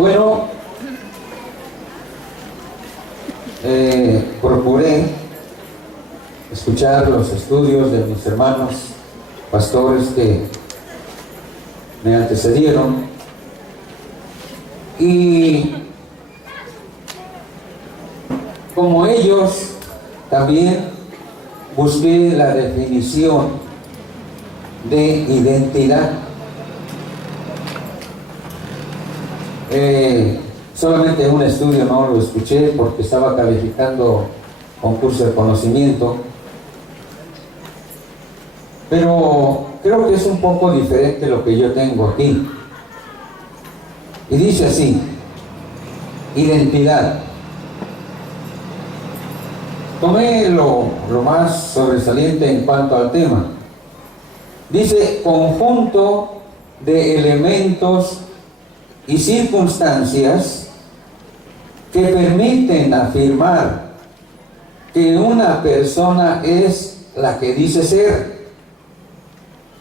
Bueno, procuré escuchar los estudios de mis hermanos pastores que me antecedieron y como ellos también busqué la definición de identidad. Solamente un estudio no lo escuché porque estaba calificando concurso de conocimiento, pero creo que es un poco diferente lo que yo tengo aquí. Y dice así: identidad. Tomé lo más sobresaliente en cuanto al tema. Dice: conjunto de elementos y circunstancias que permiten afirmar que una persona es la que dice ser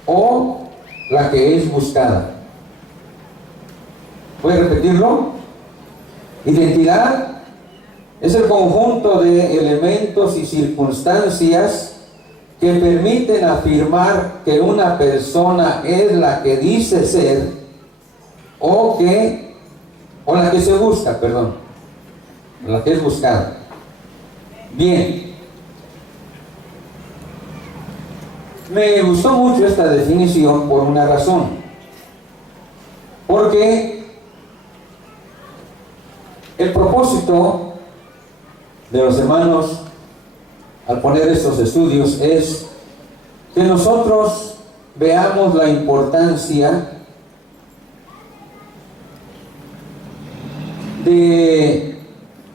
o la que es buscada. ¿Voy a repetirlo? Identidad es el conjunto de elementos y circunstancias que permiten afirmar que una persona es la que dice ser o la que se busca, perdón, la que es buscada. Bien, me gustó mucho esta definición por una razón, porque el propósito de los hermanos al poner estos estudios es que nosotros veamos la importancia de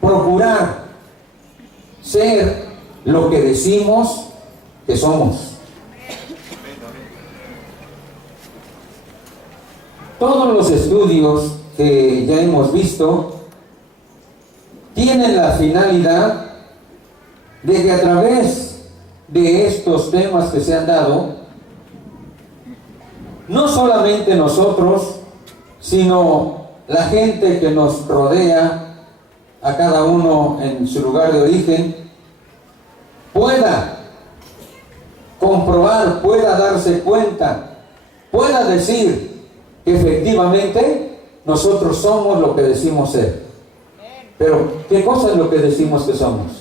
procurar ser lo que decimos que somos. Todos los estudios que ya hemos visto tienen la finalidad de que a través de estos temas que se han dado, no solamente nosotros, sino la gente que nos rodea, a cada uno en su lugar de origen, pueda comprobar, pueda darse cuenta, pueda decir que efectivamente nosotros somos lo que decimos ser. Pero, ¿qué cosa es lo que decimos que somos?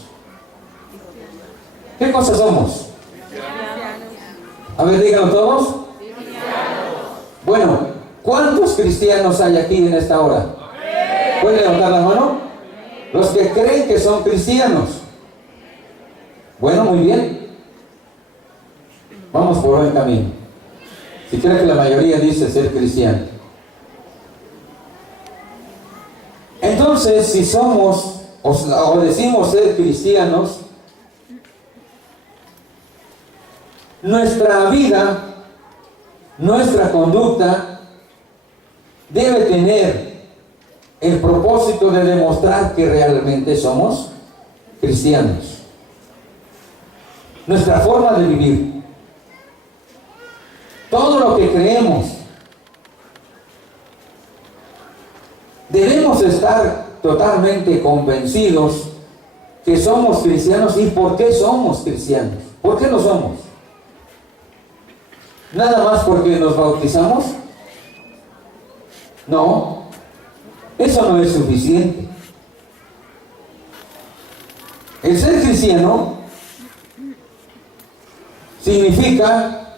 ¿Qué cosa somos? A ver, díganlo todos. Bueno, ¿cuántos cristianos hay aquí en esta hora? ¿Pueden levantar la mano? Los que creen que son cristianos. Bueno, muy bien. Vamos por buen camino. Si cree que la mayoría dice ser cristiano. Entonces, si somos o decimos ser cristianos, nuestra vida, nuestra conducta debe tener el propósito de demostrar que realmente somos cristianos. Nuestra forma de vivir, todo lo que creemos, debemos estar totalmente convencidos que somos cristianos. ¿Y por qué somos cristianos? ¿Por qué lo somos? ¿Nada más porque nos bautizamos? No, eso no es suficiente. El ser cristiano significa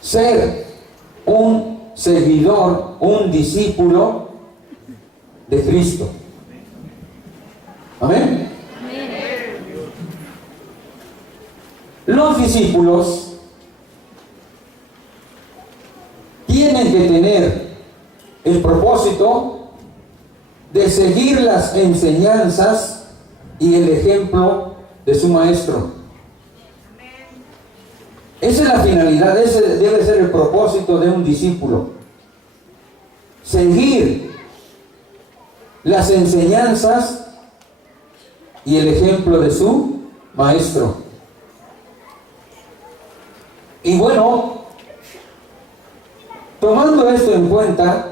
ser un seguidor, un discípulo de Cristo. ¿Amén? Los discípulos tienen que tener el propósito de seguir las enseñanzas y el ejemplo de su maestro. Esa es la finalidad, ese debe ser el propósito de un discípulo. Seguir las enseñanzas y el ejemplo de su maestro. Y bueno, tomando esto en cuenta,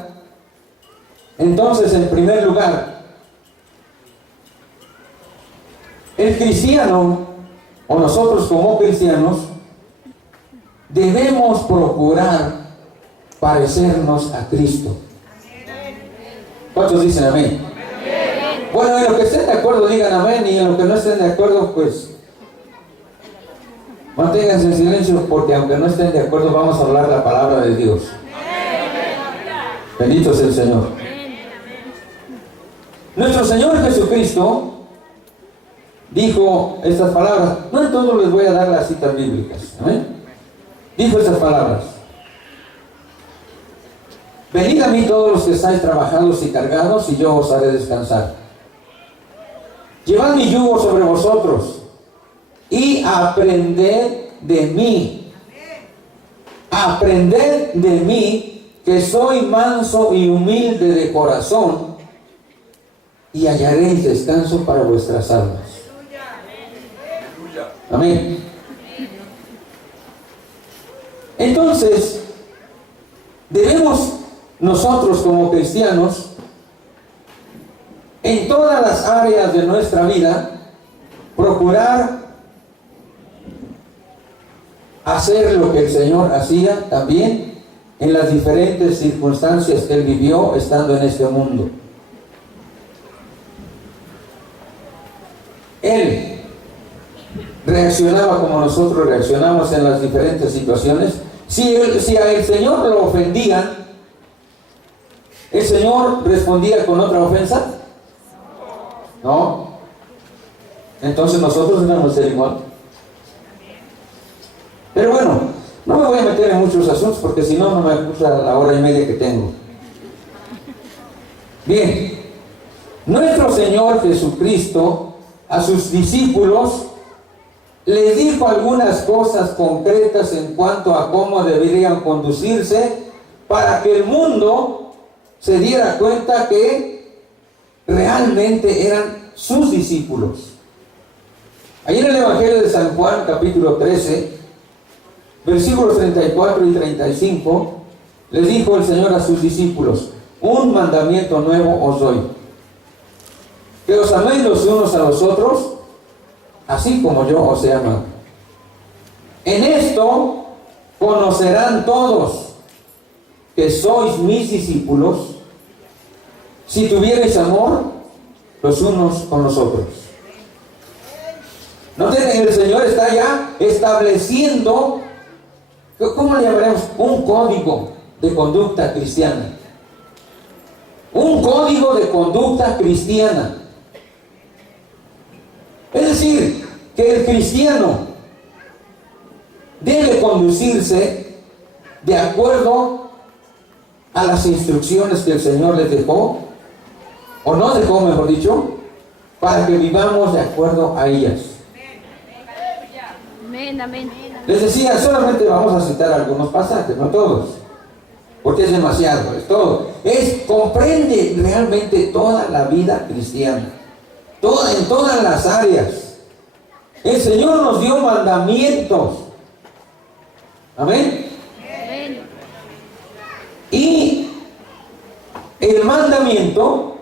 Entonces, en primer lugar, el cristiano, o nosotros como cristianos, debemos procurar parecernos a Cristo. ¿Cuántos dicen amén? Bueno, en lo que estén de acuerdo digan amén, y en lo que no estén de acuerdo, pues manténganse en silencio, porque aunque no estén de acuerdo vamos a hablar la palabra de Dios. Bendito sea el Señor. Nuestro Señor Jesucristo dijo estas palabras. No en todo les voy a dar las citas bíblicas. ¿Amén? Dijo estas palabras: venid a mí todos los que estáis trabajados y cargados, y yo os haré descansar. Llevad mi yugo sobre vosotros y aprended de mí. Aprended de mí, que soy manso y humilde de corazón, y hallaréis descanso para vuestras almas. Amén. Entonces, debemos nosotros como cristianos, en todas las áreas de nuestra vida, procurar hacer lo que el Señor hacía también en las diferentes circunstancias que Él vivió estando en este mundo. Él reaccionaba como nosotros reaccionamos en las diferentes situaciones. Si a el Señor lo ofendían, ¿el Señor respondía con otra ofensa? No. Entonces nosotros debemos ser igual. Pero bueno, no me voy a meter en muchos asuntos, porque si no, no me gusta la hora y media que tengo. Bien, nuestro Señor Jesucristo a sus discípulos les dijo algunas cosas concretas en cuanto a cómo deberían conducirse para que el mundo se diera cuenta que realmente eran sus discípulos. Ahí en el Evangelio de San Juan, capítulo 13, versículos 34 y 35, les dijo el Señor a sus discípulos: un mandamiento nuevo os doy, que os améis los unos a los otros, así como yo os he amado. En esto conocerán todos que sois mis discípulos, si tuvierais amor los unos con los otros. Noten que el Señor está ya estableciendo, ¿cómo le llamaremos? Un código de conducta cristiana. Un código de conducta cristiana. Es decir, que el cristiano debe conducirse de acuerdo a las instrucciones que el Señor les dejó, o no dejó, mejor dicho, para que vivamos de acuerdo a ellas. Les decía, solamente vamos a citar algunos pasajes, no todos, porque es demasiado, es todo. Comprende realmente toda la vida cristiana, en todas las áreas. El Señor nos dio mandamientos. Amén. Y el mandamiento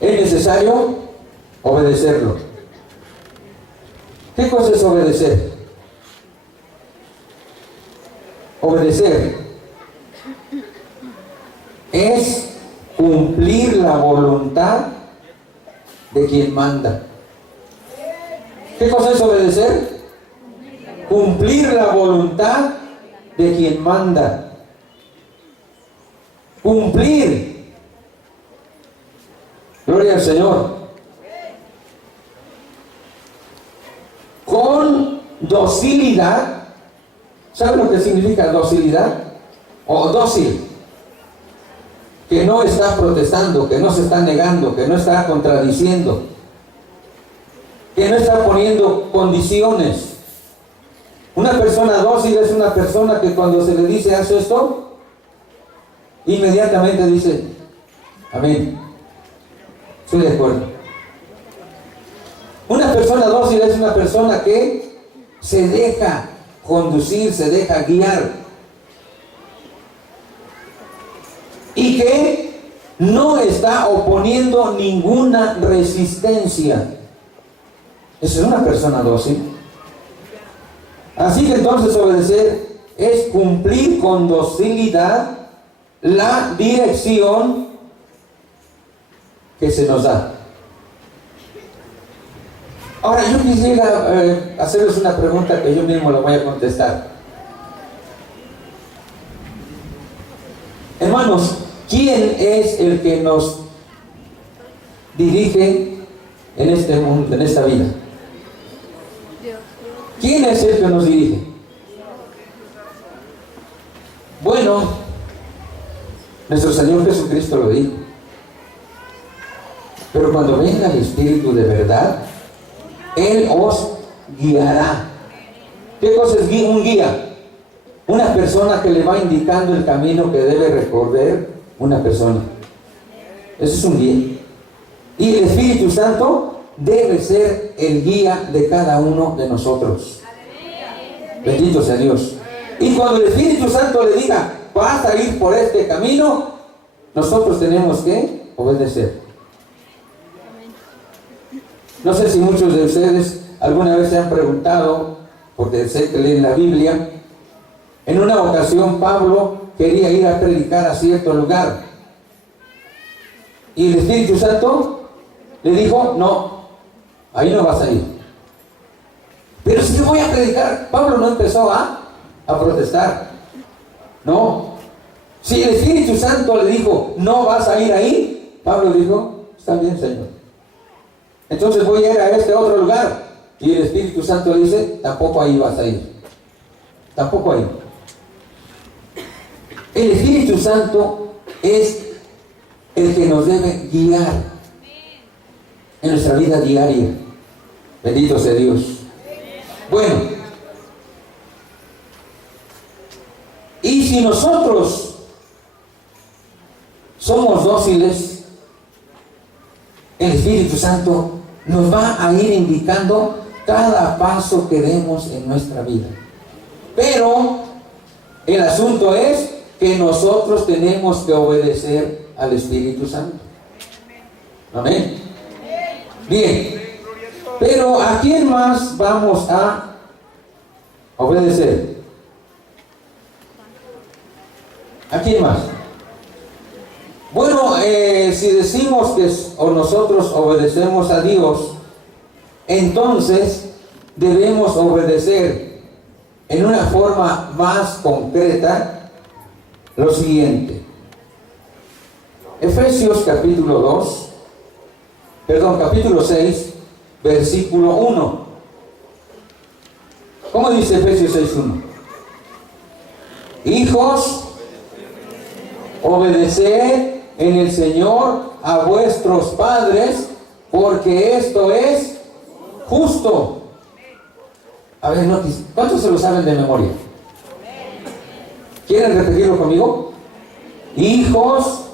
es necesario obedecerlo. ¿Qué cosa es obedecer? Obedecer es cumplir la voluntad de quien manda. ¿Qué cosa es obedecer? Cumplir la voluntad de quien manda. Cumplir. Gloria al Señor. Con docilidad. ¿Saben lo que significa docilidad? O dócil. Que no está protestando, que no se está negando, que no está contradiciendo, que no está poniendo condiciones. Una persona dócil es una persona que cuando se le dice haz esto, inmediatamente dice amén, estoy de acuerdo. Una persona dócil es una persona que se deja conducir, se deja guiar. y que no está oponiendo ninguna resistencia. Esa es una persona dócil. Así que entonces obedecer es cumplir con docilidad la dirección que se nos da. Ahora yo quisiera hacerles una pregunta que yo mismo la voy a contestar. Hermanos, ¿quién es el que nos dirige en este mundo, en esta vida? ¿Quién es el que nos dirige? Bueno, nuestro Señor Jesucristo lo dijo. Pero cuando venga el Espíritu de verdad, Él os guiará. ¿Qué cosa es un guía? Una persona que le va indicando el camino que debe recorrer una persona. Eso es un guía. Y el Espíritu Santo debe ser el guía de cada uno de nosotros. Bendito sea Dios. Y cuando el Espíritu Santo le diga, vas a ir por este camino, nosotros tenemos que obedecer. No sé si muchos de ustedes alguna vez se han preguntado, porque sé que leen la Biblia. En una ocasión Pablo quería ir a predicar a cierto lugar. Y el Espíritu Santo le dijo, no, ahí no vas a ir. Pero si yo voy a predicar, Pablo no empezó a protestar. No. Si el Espíritu Santo le dijo, no vas a ir ahí, Pablo dijo, está bien, Señor. Entonces voy a ir a este otro lugar. Y el Espíritu Santo le dice, tampoco ahí vas a ir. Tampoco ahí. El Espíritu Santo es el que nos debe guiar en nuestra vida diaria. Bendito sea Dios. Bueno, y si nosotros somos dóciles, el Espíritu Santo nos va a ir indicando cada paso que demos en nuestra vida. Pero el asunto es que nosotros tenemos que obedecer al Espíritu Santo. Amén. Bien. Pero ¿a quién más vamos a obedecer? ¿A quién más? Bueno, si decimos que nosotros obedecemos a Dios, entonces debemos obedecer en una forma más concreta lo siguiente. Efesios capítulo 6, versículo 1. ¿Cómo dice Efesios 6:1? Hijos, obedeced en el Señor a vuestros padres, porque esto es justo. A ver, ¿cuántos se lo saben de memoria? ¿Quieren repetirlo conmigo? Hijos,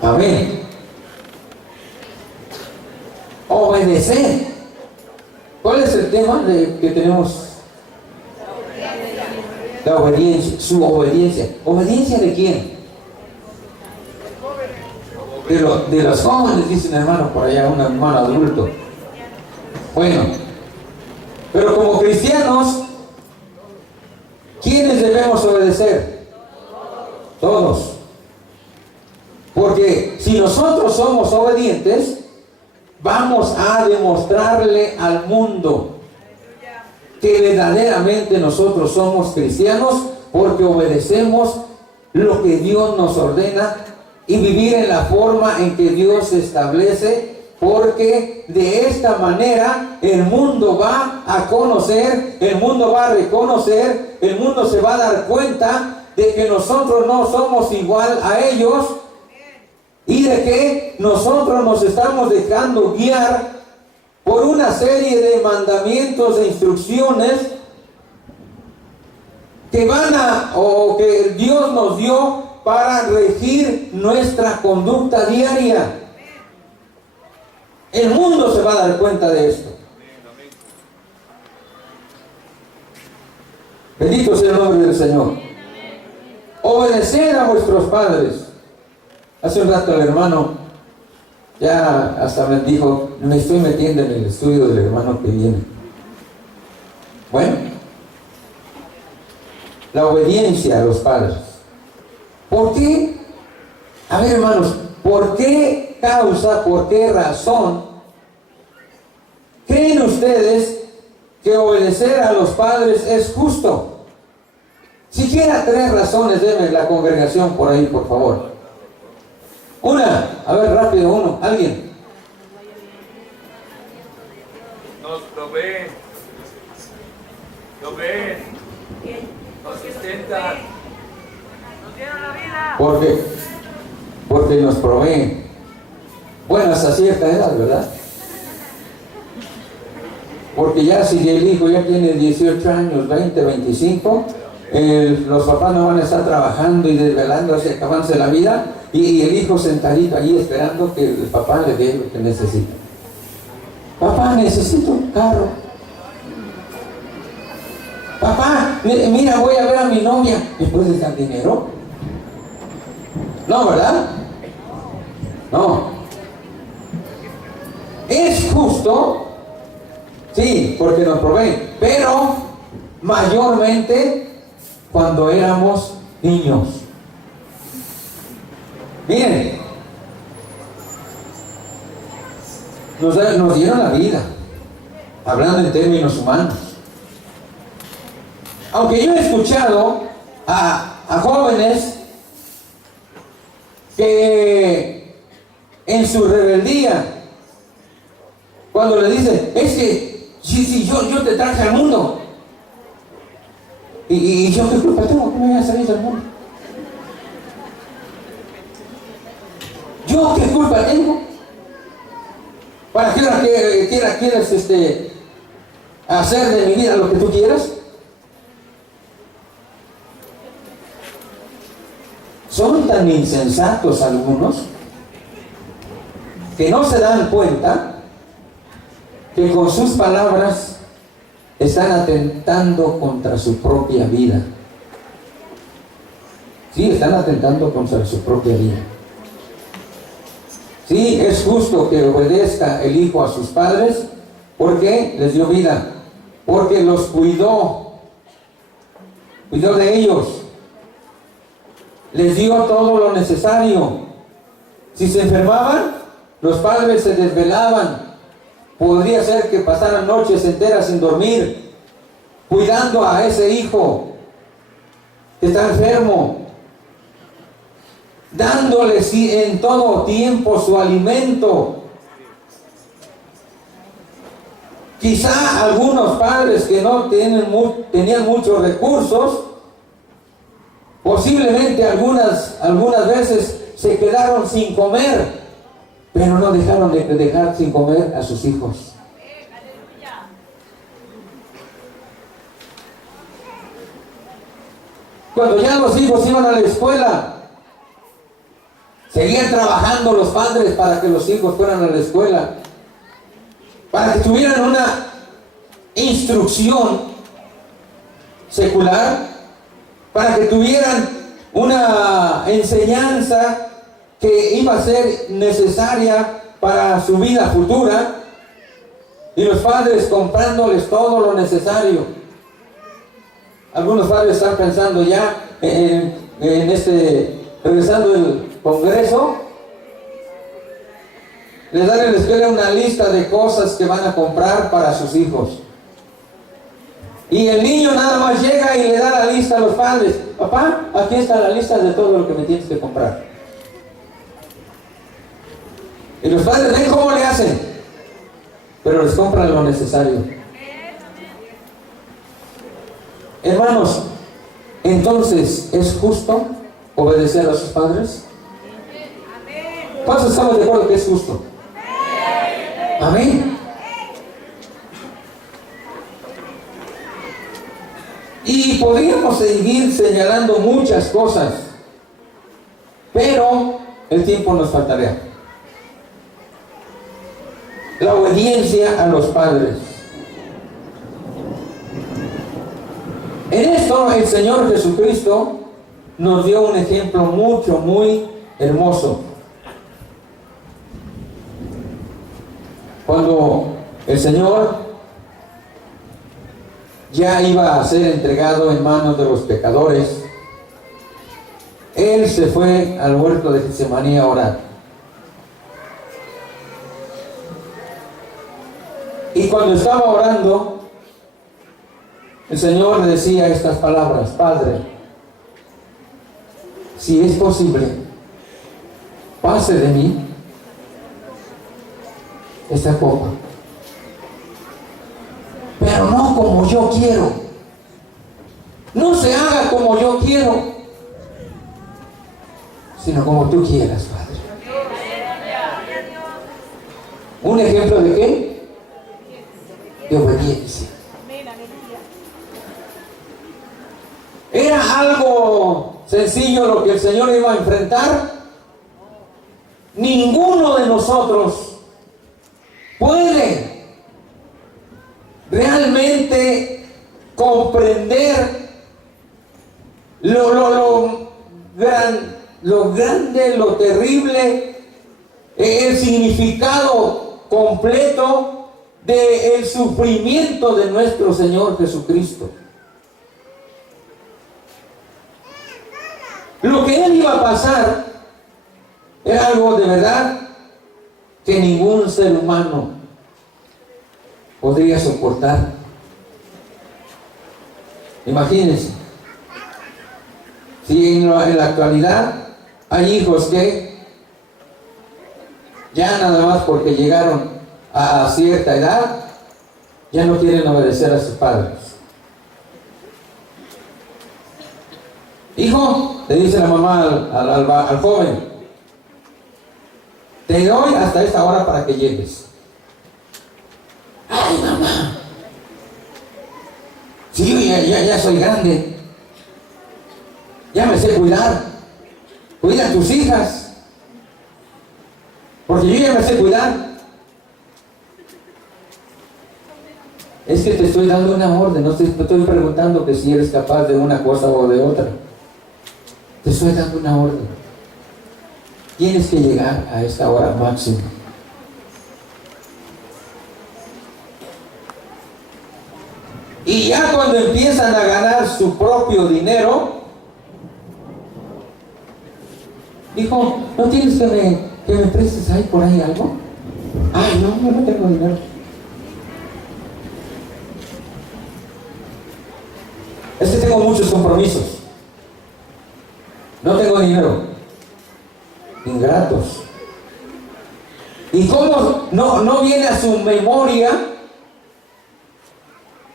amén. Obedecer. ¿Cuál es el tema que tenemos? La obediencia, su obediencia. ¿Obediencia de quién? De los jóvenes, dicen hermano por allá, un hermano adulto. Bueno, pero como cristianos, ¿quiénes debemos obedecer? Todos. Porque si nosotros somos obedientes, vamos a demostrarle al mundo que verdaderamente nosotros somos cristianos, porque obedecemos lo que Dios nos ordena y vivir en la forma en que Dios establece, porque de esta manera el mundo va a conocer, el mundo va a reconocer, el mundo se va a dar cuenta de que nosotros no somos igual a ellos y de que nosotros nos estamos dejando guiar por una serie de mandamientos e instrucciones que que Dios nos dio para regir nuestra conducta diaria. El mundo se va a dar cuenta de esto. Bendito sea el nombre del Señor. Obedeced a vuestros padres. Hace un rato el hermano ya hasta me dijo, me estoy metiendo en el estudio del hermano que viene. Bueno, la obediencia a los padres. ¿Por qué? A ver, hermanos, ¿por qué causa, por qué razón creen ustedes que obedecer a los padres es justo? Siquiera 3 razones, deme la congregación por ahí, por favor. Una, a ver, rápido, uno, alguien. Nos provee, nos sustenta, nos dieron la vida. ¿Por qué? Porque nos provee. Bueno, hasta cierta edad, ¿verdad? Porque ya si el hijo ya tiene 18 años, 20, 25, los papás no van a estar trabajando y desvelándose, acabándose la vida, y el hijo sentadito ahí esperando que el papá le dé lo que necesita. Papá, necesito un carro. Papá, mira, voy a ver a mi novia. ¿Me puedes dar dinero? No, ¿verdad? No. Es justo, sí, porque nos proveen, pero mayormente cuando éramos niños. Miren, nos dieron la vida, hablando en términos humanos. Aunque yo he escuchado a jóvenes que en su rebeldía, cuando le dicen, es que si yo te traje al mundo, y yo qué culpa tengo que me voy a salir del mundo. ¿Yo qué culpa tengo? ¿Para qué quieres hacer de mi vida lo que tú quieras? Son tan insensatos algunos que no se dan cuenta que con sus palabras están atentando contra su propia vida. Sí, están atentando contra su propia vida. Sí, es justo que obedezca el hijo a sus padres porque les dio vida, porque los cuidó de ellos, les dio todo lo necesario. Si se enfermaban, los padres se desvelaban. Podría ser que pasaran noches enteras sin dormir, cuidando a ese hijo que está enfermo, dándole en todo tiempo su alimento. Quizá algunos padres que no tenían muchos recursos, posiblemente algunas veces se quedaron sin comer, pero no dejaron de dejar sin comer a sus hijos. Cuando ya los hijos iban a la escuela, seguían trabajando los padres para que los hijos fueran a la escuela, para que tuvieran una instrucción secular, para que tuvieran una enseñanza que iba a ser necesaria para su vida futura, y los padres comprándoles todo lo necesario. Algunos padres están pensando ya regresando del Congreso, les dan en la escuela una lista de cosas que van a comprar para sus hijos. Y el niño nada más llega y le da la lista a los padres. Papá, aquí está la lista de todo lo que me tienes que comprar. Y los padres ven cómo le hacen, pero les compran lo necesario. Hermanos, entonces, ¿es justo obedecer a sus padres? ¿Cuántos estamos de acuerdo que es justo? Amén. Y podríamos seguir señalando muchas cosas, pero el tiempo nos faltaría. La obediencia a los padres. En esto el Señor Jesucristo nos dio un ejemplo muy hermoso. Cuando el Señor ya iba a ser entregado en manos de los pecadores, Él se fue al huerto de Getsemaní a orar. Y cuando estaba orando, el Señor le decía estas palabras: Padre, si es posible, pase de mí esta copa, pero no como yo quiero, no se haga como yo quiero, sino como tú quieras, Padre. ¿Un ejemplo de qué? De obediencia. ¿Era algo sencillo lo que el Señor iba a enfrentar? Ninguno de nosotros puede realmente comprender lo grande, lo terrible, el significado completo del sufrimiento de nuestro Señor Jesucristo. Lo que Él iba a pasar era algo de verdad que ningún ser humano podría soportar. Imagínense, si en la actualidad hay hijos que ya nada más porque llegaron a cierta edad ya no quieren obedecer a sus padres. Hijo, le dice la mamá al joven: te doy hasta esta hora para que llegues. Ay, mamá, si yo ya soy grande, ya me sé cuidar. Cuida a tus hijas, porque yo ya me sé cuidar. Es que te estoy dando una orden, no te estoy preguntando que si eres capaz de una cosa o de otra. Te estoy dando una orden. Tienes que llegar a esta hora máxima. Y ya cuando empiezan a ganar su propio dinero, hijo, ¿no tienes que me prestes ahí por ahí algo? Ay, no, yo no tengo dinero. Es que tengo muchos compromisos. No tengo dinero. Ingratos. ¿Y cómo no viene a su memoria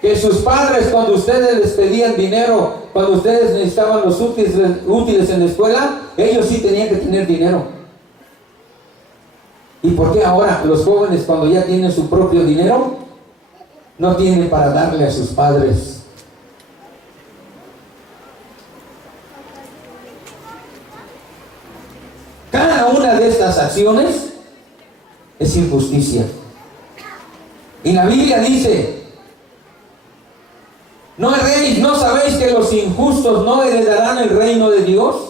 que sus padres, cuando ustedes les pedían dinero, cuando ustedes necesitaban los útiles en la escuela, ellos sí tenían que tener dinero? ¿Y por qué ahora los jóvenes, cuando ya tienen su propio dinero, no tienen para darle a sus padres? Cada una de estas acciones es injusticia. Y la Biblia dice: ¿no sabéis que los injustos no heredarán el reino de Dios?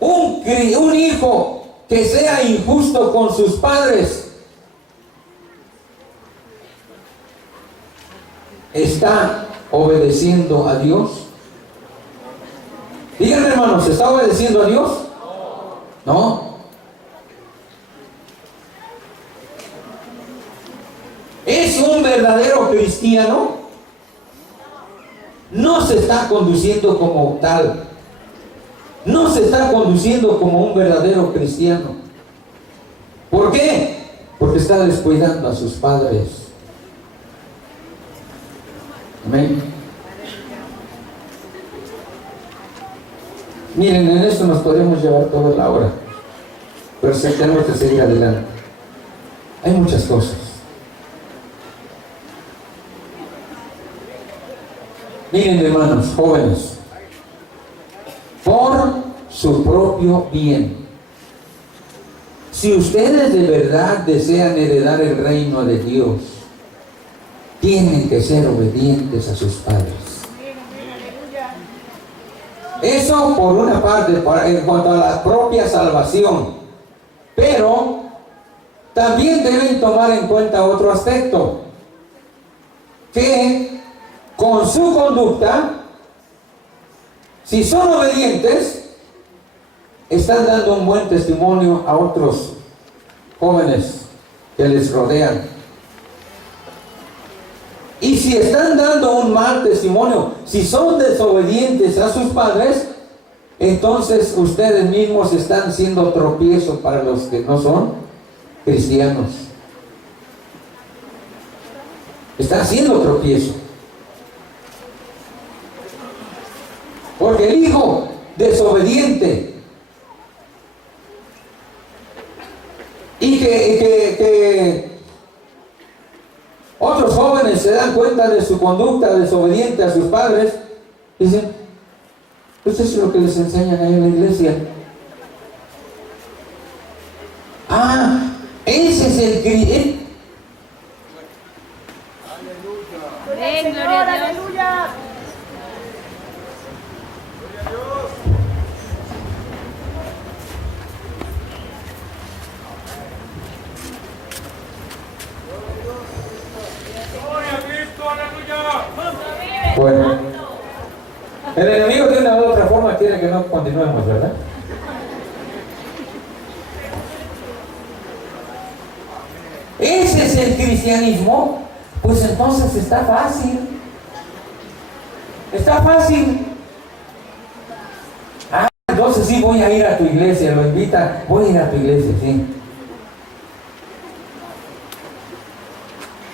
Un hijo que sea injusto con sus padres ¿está obedeciendo a Dios? Díganme, hermanos, ¿está obedeciendo a Dios? No. ¿Es un verdadero cristiano? No se está conduciendo como tal. No se está conduciendo como un verdadero cristiano. ¿Por qué? Porque está descuidando a sus padres. Amén. Miren, en esto nos podemos llevar toda la hora, pero tenemos que seguir adelante. Hay muchas cosas. Miren, hermanos, jóvenes, por su propio bien, si ustedes de verdad desean heredar el reino de Dios, tienen que ser obedientes a sus padres. Eso por una parte, en cuanto a la propia salvación. Pero también deben tomar en cuenta otro aspecto, que con su conducta, si son obedientes, están dando un buen testimonio a otros jóvenes que les rodean. Y si están dando un mal testimonio, si son desobedientes a sus padres, entonces ustedes mismos están siendo tropiezo para los que no son cristianos. Están siendo tropiezo. Porque el hijo desobediente y que otros jóvenes se dan cuenta de su conducta desobediente a sus padres, dicen, pues eso es lo que les enseñan ahí en la iglesia. Ah, ese es el cristiano. Amén, gloria a Dios. Bueno, el enemigo de una u otra forma quiere que no continuemos, ¿verdad? Ese es el cristianismo. Pues entonces está fácil. Está fácil. Ah, entonces sí voy a ir a tu iglesia, lo invita, voy a ir a tu iglesia, sí.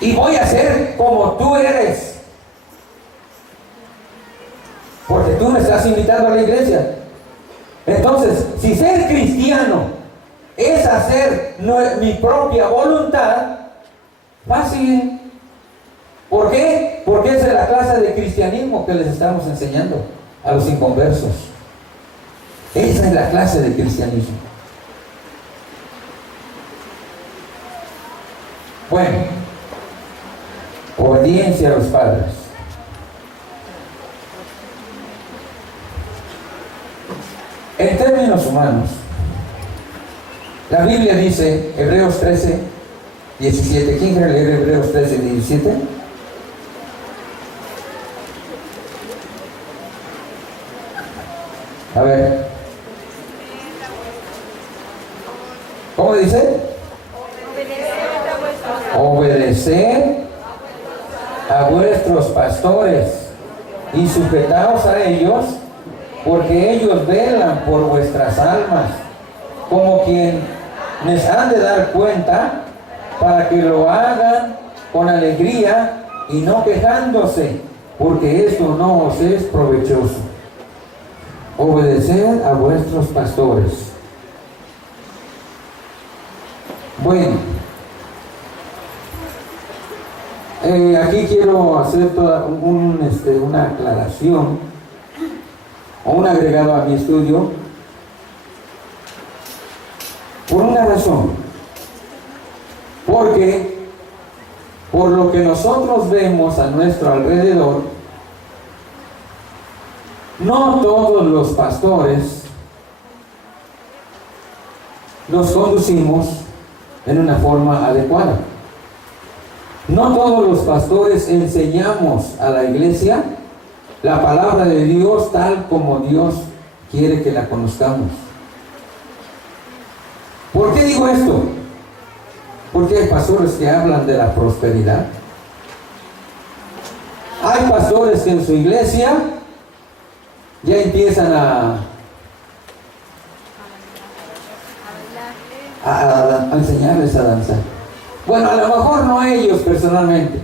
Y voy a ser como tú eres. Porque tú me estás invitando a la iglesia. Entonces, si ser cristiano es hacer mi propia voluntad, fácil. ¿Por qué? Porque esa es la clase de cristianismo que les estamos enseñando a los inconversos. Esa es la clase de cristianismo. Bueno, obediencia a los padres. En términos humanos, la Biblia dice, Hebreos 13, 17. ¿Quién quiere leer Hebreos 13, 17? A ver. ¿Cómo dice? Obedeced a vuestros pastores y sujetaos a ellos, porque ellos velan por vuestras almas, como quienes han de dar cuenta, para que lo hagan con alegría y no quejándose, porque esto no os es provechoso. Obedeced a vuestros pastores. Bueno, aquí quiero hacer una aclaración o un agregado a mi estudio, por una razón. Porque por lo que nosotros vemos a nuestro alrededor, no todos los pastores nos conducimos en una forma adecuada. No todos los pastores enseñamos a la iglesia la palabra de Dios tal como Dios quiere que la conozcamos. ¿Por qué digo esto? Porque hay pastores que hablan de la prosperidad. Hay pastores que en su iglesia ya empiezan a enseñarles a danzar. Bueno, a lo mejor no ellos personalmente.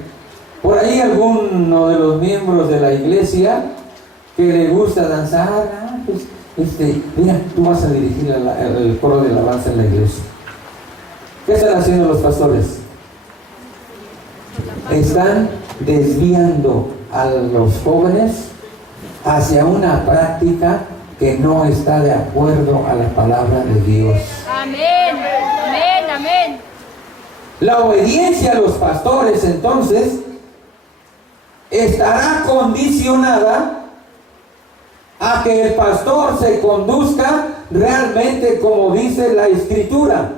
Por ahí alguno de los miembros de la iglesia que le gusta danzar, mira, tú vas a dirigir el coro de alabanza en la iglesia. ¿Qué están haciendo los pastores? Están desviando a los jóvenes hacia una práctica que no está de acuerdo a la palabra de Dios. Amén, amén, amén. La obediencia a los pastores, entonces, estará condicionada a que el pastor se conduzca realmente como dice la Escritura.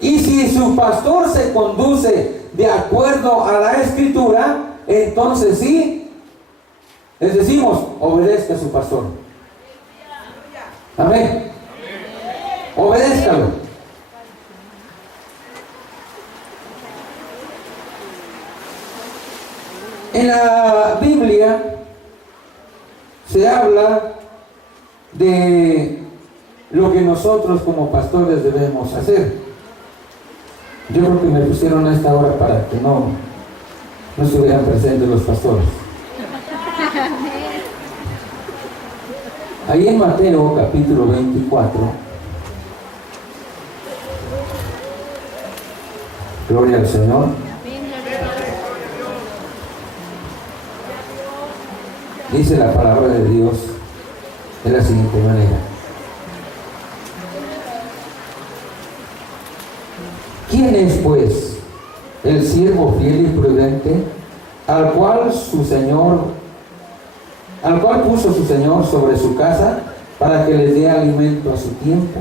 Y si su pastor se conduce de acuerdo a la Escritura, entonces sí, les decimos, obedezca a su pastor. Amén. Obedézcalo. En la Biblia se habla de lo que nosotros como pastores debemos hacer. Yo creo que me pusieron a esta hora para que no estuvieran presentes los pastores. Ahí en Mateo capítulo 24, gloria al Señor. Dice la palabra de Dios de la siguiente manera. ¿Quién es pues el siervo fiel y prudente al cual puso su Señor sobre su casa para que les dé alimento a su tiempo?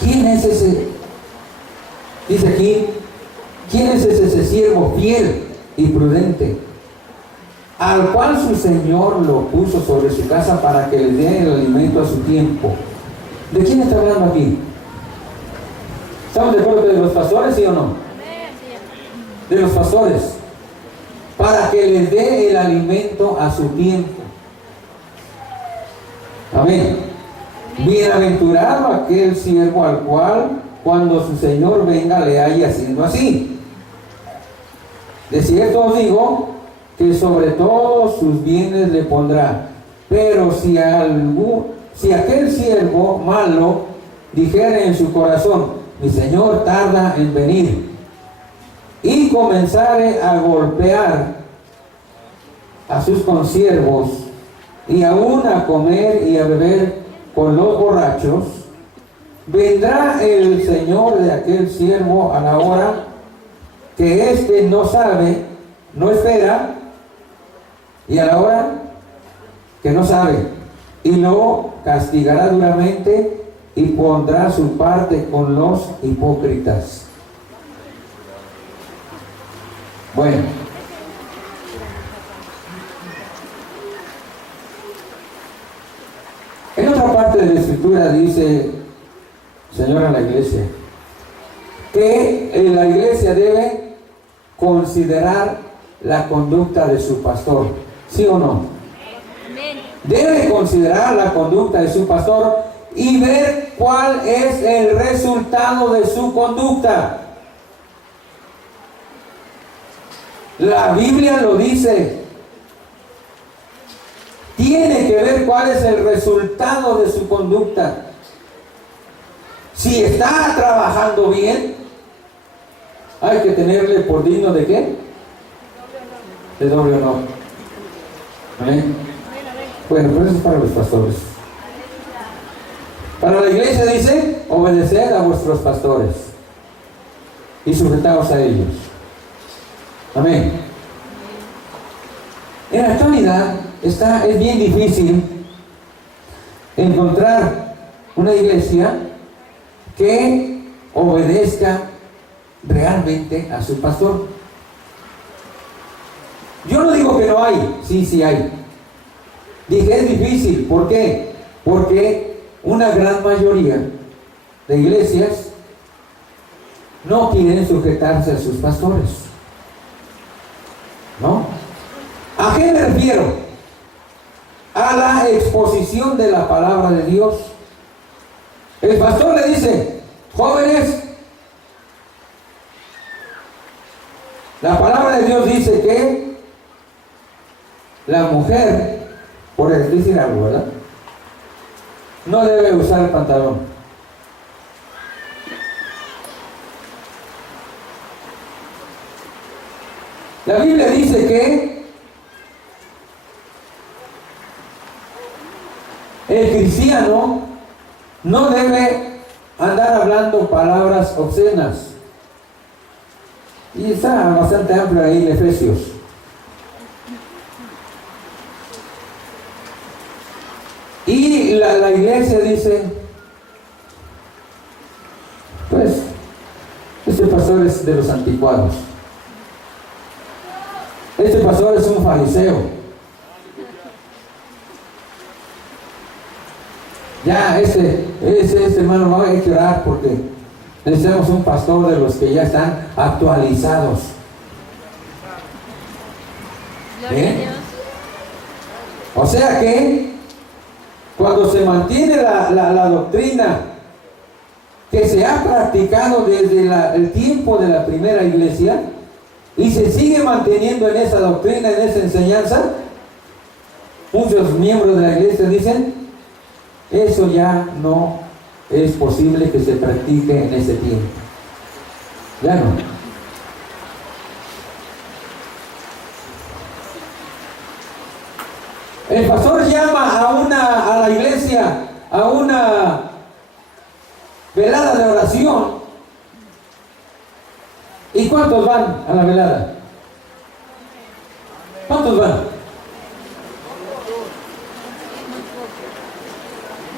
¿Quién es ese? Dice aquí, ¿quién es ese siervo fiel y prudente al cual su Señor lo puso sobre su casa para que les dé el alimento a su tiempo? ¿De quién está hablando aquí? ¿Estamos de acuerdo de los pastores, sí o no? De los pastores, para que les dé el alimento a su tiempo. Amén. Bienaventurado aquel siervo al cual cuando su Señor venga le haya haciendo así. De cierto os digo que sobre todos sus bienes le pondrá. Pero si aquel siervo malo dijere en su corazón, mi Señor tarda en venir, y comenzare a golpear a sus consiervos y aún a comer y a beber con los borrachos, vendrá el Señor de aquel siervo a la hora que éste no sabe, no espera, y a la hora que no sabe, y lo castigará duramente y pondrá su parte con los hipócritas. Bueno, en otra parte de la Escritura dice, Señor, a la iglesia, que la iglesia debe considerar la conducta de su pastor, ¿sí o no? Debe considerar la conducta de su pastor y ver cuál es el resultado de su conducta. La Biblia lo dice. Tiene que ver cuál es el resultado de su conducta. Si está trabajando bien, hay que tenerle por digno de ¿qué? De doble honor. ¿Amén? Bueno, pero eso es para los pastores. Para la iglesia dice, obedeced a vuestros pastores y sujetaos a ellos. Amén. En la actualidad es bien difícil encontrar una iglesia que obedezca realmente a su pastor. Yo no digo que no hay, sí hay. Dije es difícil, ¿por qué? Porque una gran mayoría de iglesias no quieren sujetarse a sus pastores. ¿No? ¿A qué me refiero? A la exposición de la palabra de Dios. El pastor le dice, jóvenes, la palabra de Dios dice que la mujer, por decir algo, ¿verdad?, no debe usar el pantalón. La Biblia dice que el cristiano no debe andar hablando palabras obscenas. Y está bastante amplio ahí en Efesios. la iglesia dice, pues, este pastor es de los anticuados. Este pastor es un fariseo. Ya, este hermano, hay que orar porque necesitamos un pastor de los que ya están actualizados. Gloria a Dios. O sea que cuando se mantiene la doctrina que se ha practicado desde el tiempo de la primera iglesia y se sigue manteniendo en esa doctrina, en esa enseñanza, muchos miembros de la iglesia dicen, eso ya no es posible que se practique en ese tiempo. Ya no. El pastor llama a la iglesia a una velada de oración. ¿Y cuántos van a la velada? ¿Cuántos van?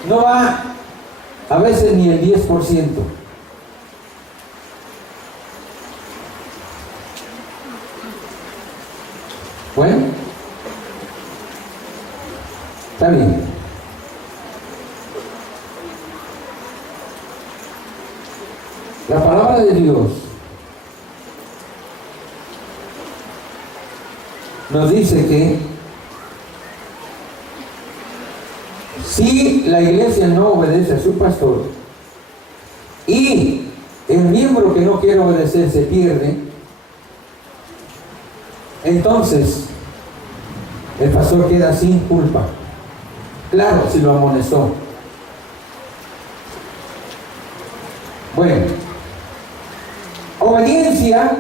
No va a veces ni el 10%. Bueno, está bien. La palabra de Dios nos dice que si la iglesia no obedece a su pastor y el miembro que no quiere obedecer se pierde, entonces el pastor queda sin culpa. Claro, si lo amonestó. Bueno, obediencia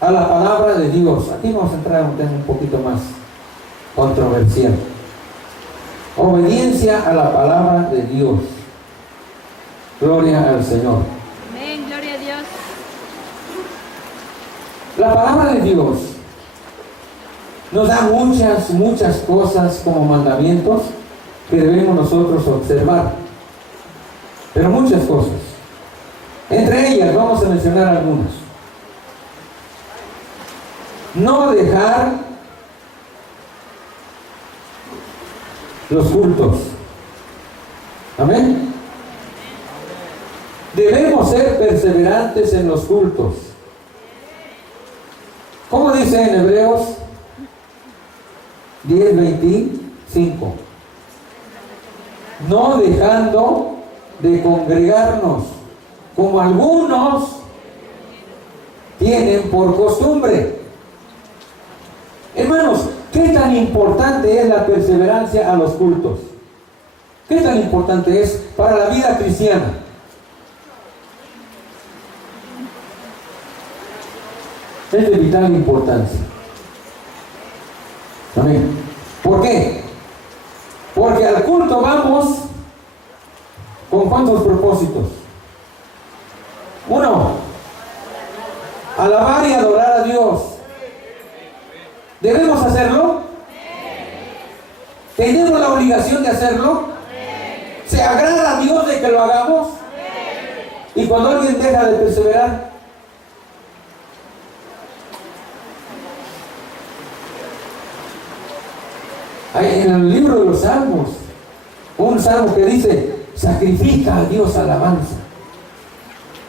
a la palabra de Dios. Aquí vamos a entrar en un tema un poquito más controversial. Obediencia a la palabra de Dios. Gloria al Señor. Amén, gloria a Dios. La palabra de Dios nos da muchas cosas como mandamientos que debemos nosotros observar. Pero muchas cosas. Entre ellas vamos a mencionar algunas. No dejar los cultos. Amén. Debemos ser perseverantes en los cultos. ¿Cómo dice en Hebreos 10:25? No dejando de congregarnos, como algunos tienen por costumbre. Hermanos, ¿qué tan importante es la perseverancia a los cultos? ¿Qué tan importante es para la vida cristiana? Es de vital importancia. Amén. ¿Por qué? Porque al culto vamos ¿con cuántos propósitos? Uno, alabar y adorar a Dios. ¿Debemos hacerlo? ¿Tenemos la obligación de hacerlo? ¿Se agrada a Dios de que lo hagamos? Y cuando alguien deja de perseverar, hay en el libro de los Salmos un salmo que dice: sacrifica a Dios alabanza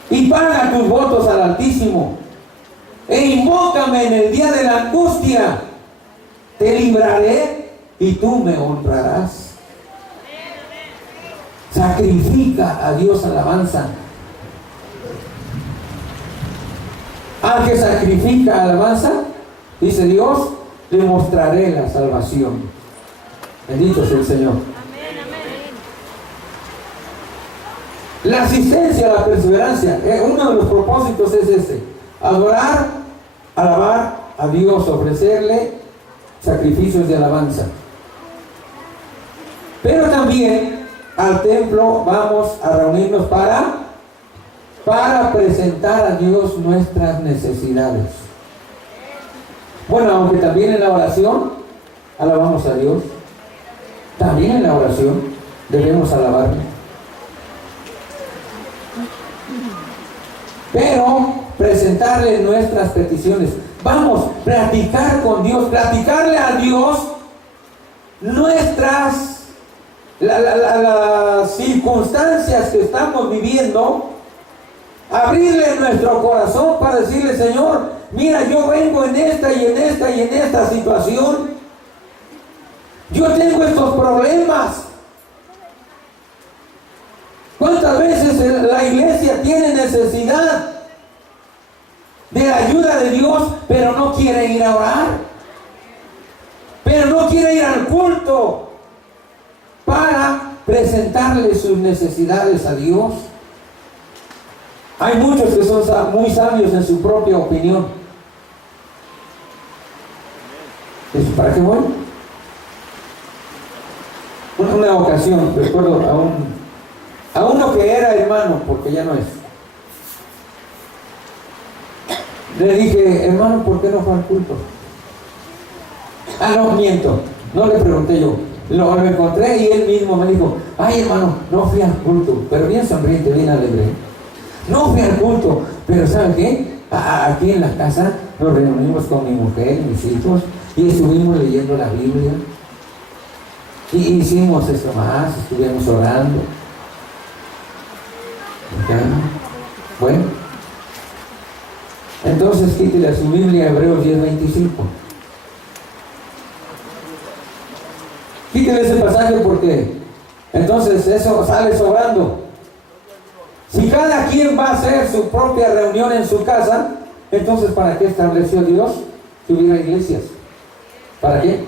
y paga tus votos al Altísimo e invócame en el día de la angustia, te libraré y tú me honrarás. Sacrifica a Dios alabanza. Al que sacrifica alabanza, dice Dios, le mostraré la salvación. Bendito sea el Señor. La asistencia, la perseverancia, uno de los propósitos es este: adorar, alabar a Dios, ofrecerle sacrificios de alabanza. Pero también al templo vamos a reunirnos para presentar a Dios nuestras necesidades. Bueno, aunque también en la oración alabamos a Dios, también en la oración debemos alabarle. Pero presentarle nuestras peticiones. Vamos, platicar con Dios, platicarle a Dios nuestras, las circunstancias que estamos viviendo. Abrirle nuestro corazón para decirle: Señor, mira, yo vengo en esta y en esta y en esta situación. Yo tengo estos problemas. ¿Cuántas veces la iglesia tiene necesidad de la ayuda de Dios, pero no quiere ir a orar? Pero no quiere ir al culto para presentarle sus necesidades a Dios. Hay muchos que son muy sabios en su propia opinión. ¿Para qué voy? Una ocasión, recuerdo a uno que era hermano, porque ya no es. Le dije: hermano, ¿por qué no fue al culto? No, miento, no le pregunté yo. Lo encontré y él mismo me dijo: ay, hermano, no fui al culto. Pero bien sonriente, bien alegre. No fui al culto, pero ¿saben qué? Aquí en la casa nos reunimos con mi mujer y mis hijos y estuvimos leyendo la Biblia. Y hicimos esto más, estuvimos orando. ¿Ya? Bueno, entonces quítele a su Biblia Hebreos 10:25. Quítele ese pasaje, porque entonces eso sale sobrando. Si cada quien va a hacer su propia reunión en su casa, entonces ¿para qué estableció Dios que hubiera iglesias? ¿Para qué?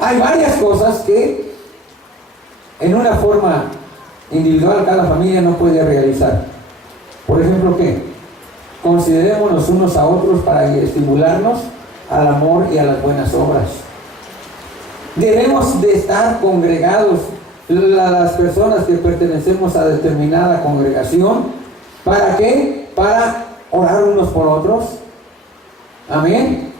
Hay varias cosas que en una forma individual cada familia no puede realizar. Por ejemplo, ¿qué? Considerémonos unos a otros para estimularnos al amor y a las buenas obras. Debemos de estar congregados, las personas que pertenecemos a determinada congregación. ¿Para qué? Para orar unos por otros. Amén.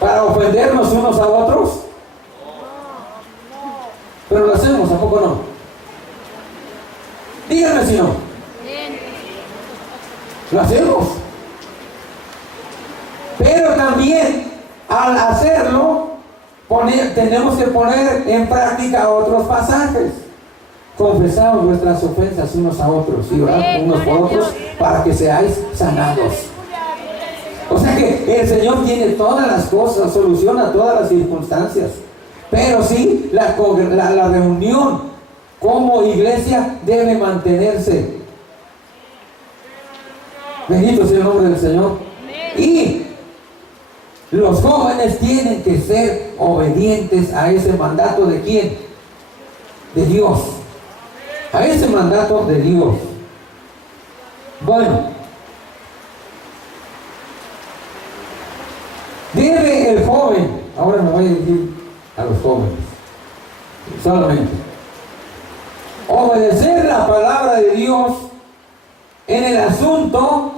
¿Para ofendernos unos a otros? Pero lo hacemos, ¿a poco no? Díganme si no. Lo hacemos. Pero también al hacerlo tenemos que poner en práctica otros pasajes. Confesamos nuestras ofensas unos a otros y oramos unos por otros para que seáis sanados. O sea que el Señor tiene todas las cosas, soluciona todas las circunstancias. Pero sí, la reunión como iglesia debe mantenerse. Bendito sea el nombre del Señor. Y los jóvenes tienen que ser obedientes a ese mandato. ¿De quién? De Dios. A ese mandato de Dios. Bueno, debe el joven, ahora me voy a dirigir a los jóvenes solamente, obedecer la palabra de Dios en el asunto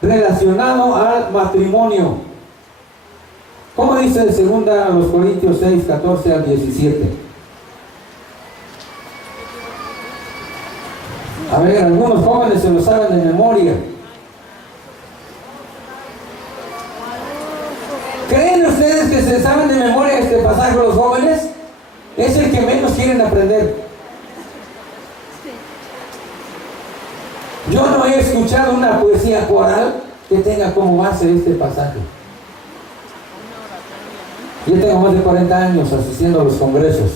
relacionado al matrimonio. ¿Cómo dice de 2 Corintios 6, 14 al 17? A ver, algunos jóvenes se lo saben de memoria. ¿Creen ustedes que se saben de memoria este pasaje los jóvenes? Es el que menos quieren aprender. Yo no he escuchado una poesía coral que tenga como base este pasaje. Yo tengo más de 40 años asistiendo a los congresos.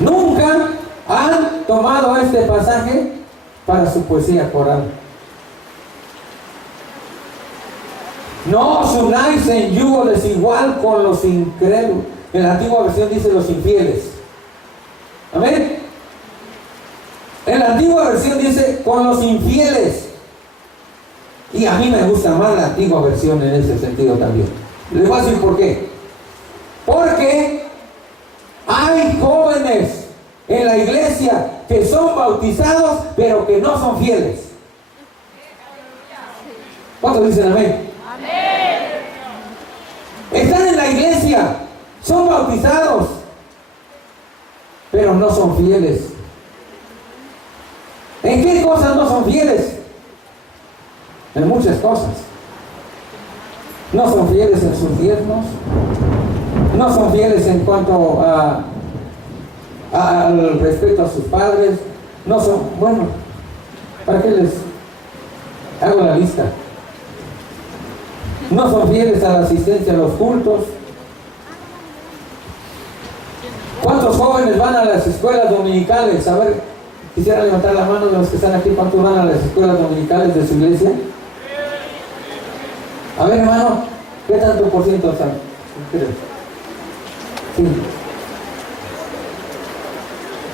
Nunca han tomado este pasaje para su poesía coral. No os unáis en yugo desigual con los incrédulos. En la antigua versión dice los infieles. Amén. En la antigua versión dice con los infieles. Y a mí me gusta más la antigua versión en ese sentido también. Les voy a decir por qué. Porque hay jóvenes en la iglesia que son bautizados pero que no son fieles. ¿Cuántos dicen amén? iglesia, son bautizados, pero no son fieles. ¿En qué cosas no son fieles? En muchas cosas. No son fieles en sus diezmos, no son fieles en cuanto al respeto a sus padres, no son, bueno, ¿para qué les hago la lista? No son fieles a la asistencia a los cultos. ¿Cuántos jóvenes van a las escuelas dominicales? A ver, quisiera levantar la mano de los que están aquí. ¿Cuántos van a las escuelas dominicales de su iglesia? A ver, hermano, ¿qué tanto por ciento están? Sí.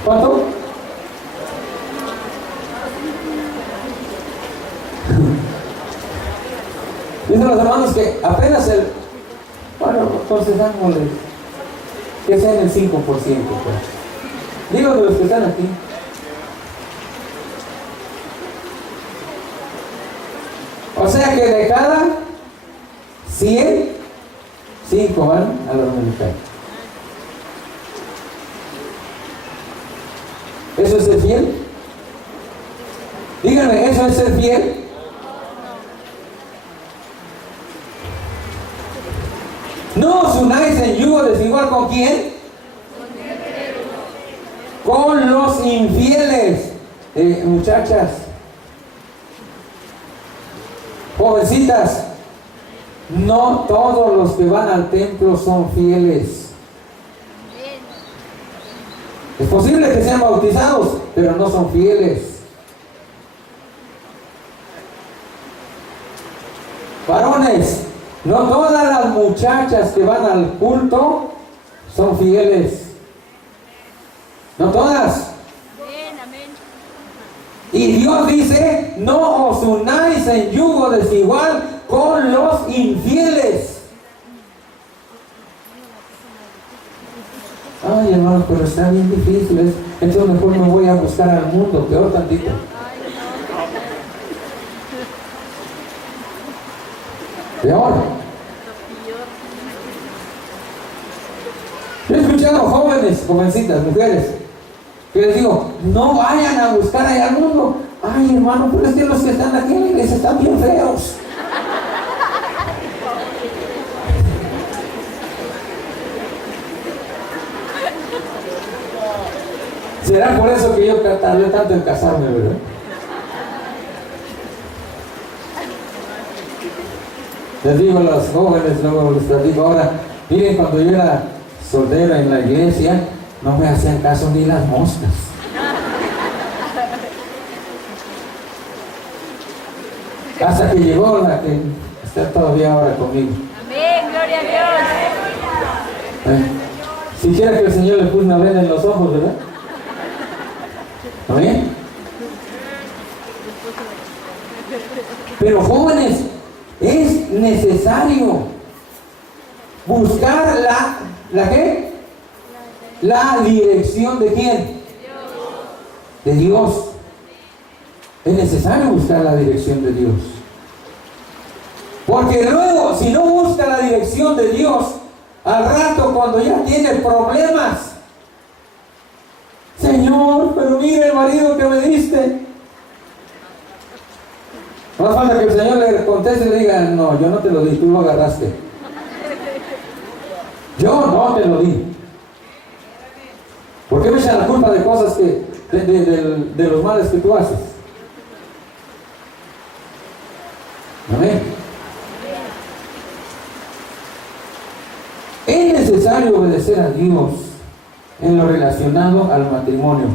¿Cuánto? Dicen los hermanos que apenas bueno, entonces dámosle que sean el 5%. Pues. Digo de los que están aquí. O sea que de cada 100, 5 van a la dominicana. ¿Eso es ser fiel? Díganme, ¿eso es ser fiel? No os unáis en yugo desigual ¿con quién? Con los infieles. Muchachas, jovencitas, no todos los que van al templo son fieles. Es posible que sean bautizados, pero no son fieles. Varones, no todas las muchachas que van al culto son fieles. No todas. Y Dios dice, no os unáis en yugo desigual con los infieles. Ay, hermanos, pero está bien difícil. Entonces mejor me voy a buscar al mundo, peor tantito. Peor. Yo he escuchado jóvenes, jovencitas, mujeres, que les digo, no vayan a buscar allá al mundo. Ay, hermano, pero es que los que están aquí en la iglesia están bien feos. Será por eso que yo tardé tanto en casarme, ¿verdad? Les digo a los jóvenes, luego les platico ahora, miren, cuando yo era soltero en la iglesia, no me hacían caso ni las moscas. Hasta que llegó la que está todavía ahora conmigo. Amén, gloria a Dios. Siquiera que el Señor le puso una venda en los ojos, ¿verdad? ¿Amén? Pero jóvenes, es necesario buscar ¿la qué? La dirección de quién? De Dios. Es necesario buscar la dirección de Dios. Porque luego, si no busca la dirección de Dios, al rato cuando ya tiene problemas, Señor, pero mire el marido que me diste. No hace falta que el Señor le conteste y le diga, no, yo no te lo di, tú lo agarraste. Yo no te lo di. ¿Por qué me echan la culpa de cosas de los males que tú haces? Amén. Es necesario obedecer a Dios en lo relacionado al matrimonio,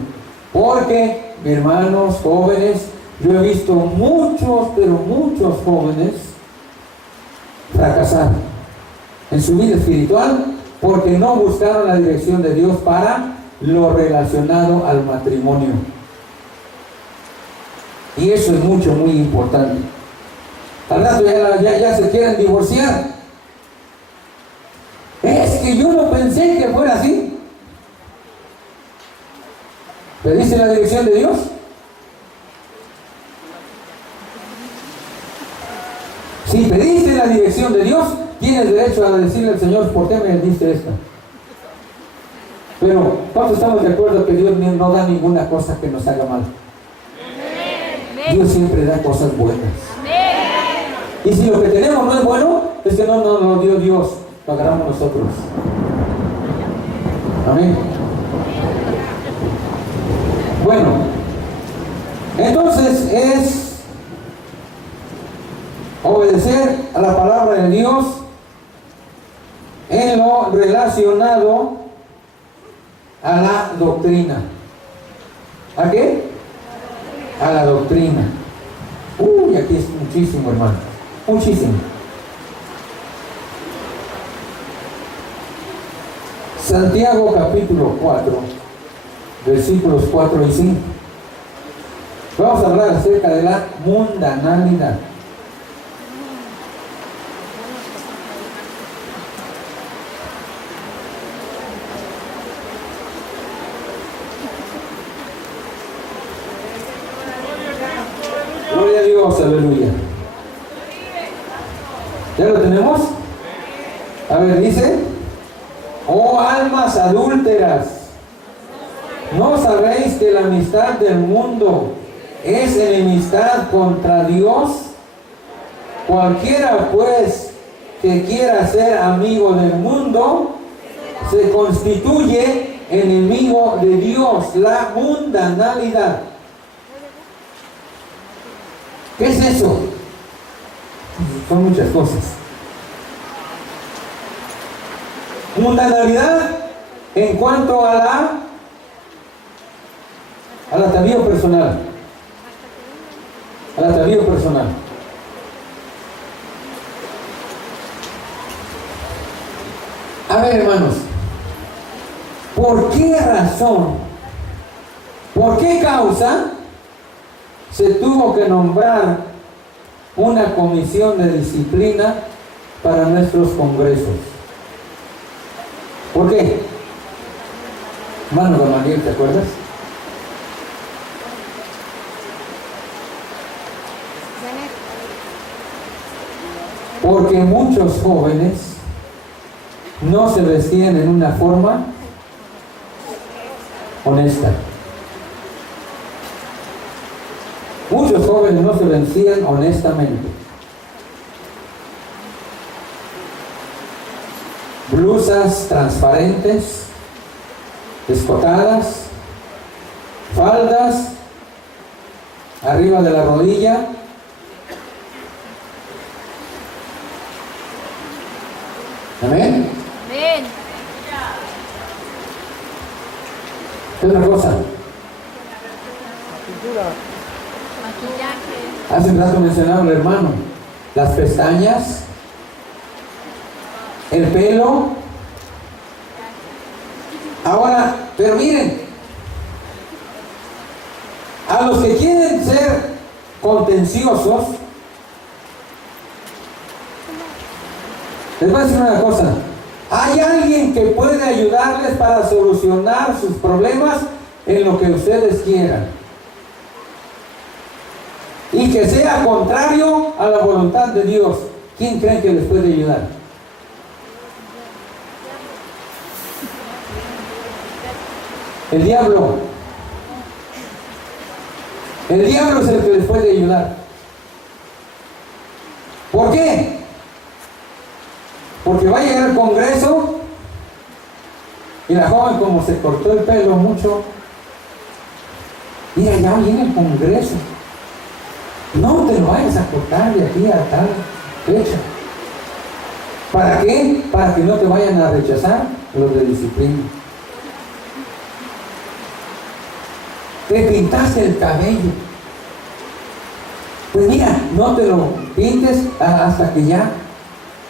porque, hermanos jóvenes, yo he visto muchos, pero muchos jóvenes fracasar en su vida espiritual porque no buscaron la dirección de Dios para lo relacionado al matrimonio. Y eso es muy importante. Al rato ya se quieren divorciar. Es que yo no pensé que fuera así. ¿Pediste la dirección de Dios? Si pediste la dirección de Dios, tienes derecho a decirle al Señor, ¿por qué me diste esto? Pero, ¿cuántos estamos de acuerdo que Dios no da ninguna cosa que nos haga mal? Dios siempre da cosas buenas. Y si lo que tenemos no es bueno, es que no lo dio Dios, lo agarramos nosotros. Amén. Bueno, entonces es obedecer a la palabra de Dios en lo relacionado a la doctrina. ¿A qué? A la doctrina. Uy, aquí es muchísimo, hermano. Muchísimo. Santiago capítulo 4, versículos 4 y 5. Vamos a hablar acerca de la mundanalidad. Gloria a Dios, aleluya. ¿Ya lo tenemos? A ver, dice: oh almas adúlteras, ¿no sabéis que la amistad del mundo es enemistad contra Dios? Cualquiera pues que quiera ser amigo del mundo se constituye enemigo de Dios. La mundanalidad. ¿Qué es eso? Son muchas cosas. Mundanalidad en cuanto al atavío personal. Al atavío personal. A ver, hermanos, ¿por qué razón, por qué causa se tuvo que nombrar una comisión de disciplina para nuestros congresos? ¿Por qué? Hermano Gamaliel, ¿te acuerdas? Porque muchos jóvenes no se vestían en una forma honesta. Muchos jóvenes no se vestían honestamente. Blusas transparentes, escotadas, faldas arriba de la rodilla. Amén. Amén. ¿Qué otra cosa? Maquillaje. Hace un rato mencionaba el hermano, las pestañas, el pelo. Ahora, pero miren, a los que quieren ser contenciosos, les voy a decir una cosa: hay alguien que puede ayudarles para solucionar sus problemas en lo que ustedes quieran, y que sea contrario a la voluntad de Dios. ¿Quién creen que les puede ayudar? El diablo. El diablo es el que les puede ayudar. ¿Por qué? Porque va a llegar al Congreso y la joven, como se cortó el pelo mucho, mira, ya viene el Congreso, no te lo vayas a cortar de aquí a tal fecha. ¿Para qué? Para que no te vayan a rechazar los de disciplina. Te pintaste el cabello, pues mira, no te lo pintes hasta que ya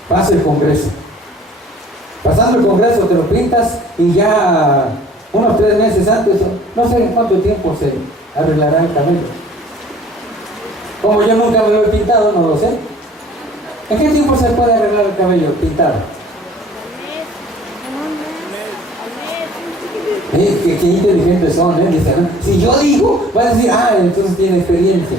pase el Congreso. Pasando el Congreso te lo pintas y ya unos 3 meses antes, no sé en cuánto tiempo se arreglará el cabello. Como yo nunca me lo he pintado, no lo sé. ¿En qué tiempo se puede arreglar el cabello pintado? Qué inteligentes son, ¿eh? Dicen, si yo digo, van a decir, entonces tiene experiencia.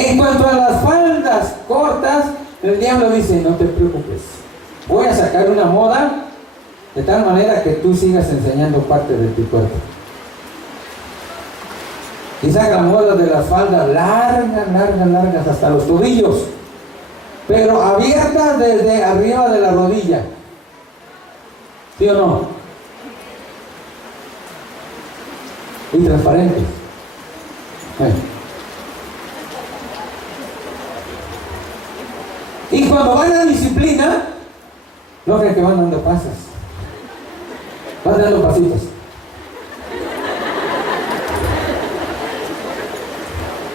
En cuanto a las faldas cortas, el diablo dice, no te preocupes, voy a sacar una moda de tal manera que tú sigas enseñando parte de tu cuerpo. Y saca la moda de las faldas largas hasta los tobillos, pero abiertas desde arriba de la rodilla. ¿Sí o no? Y transparentes. Y cuando van a disciplina, no creen que van dando pasos, van dando pasitos.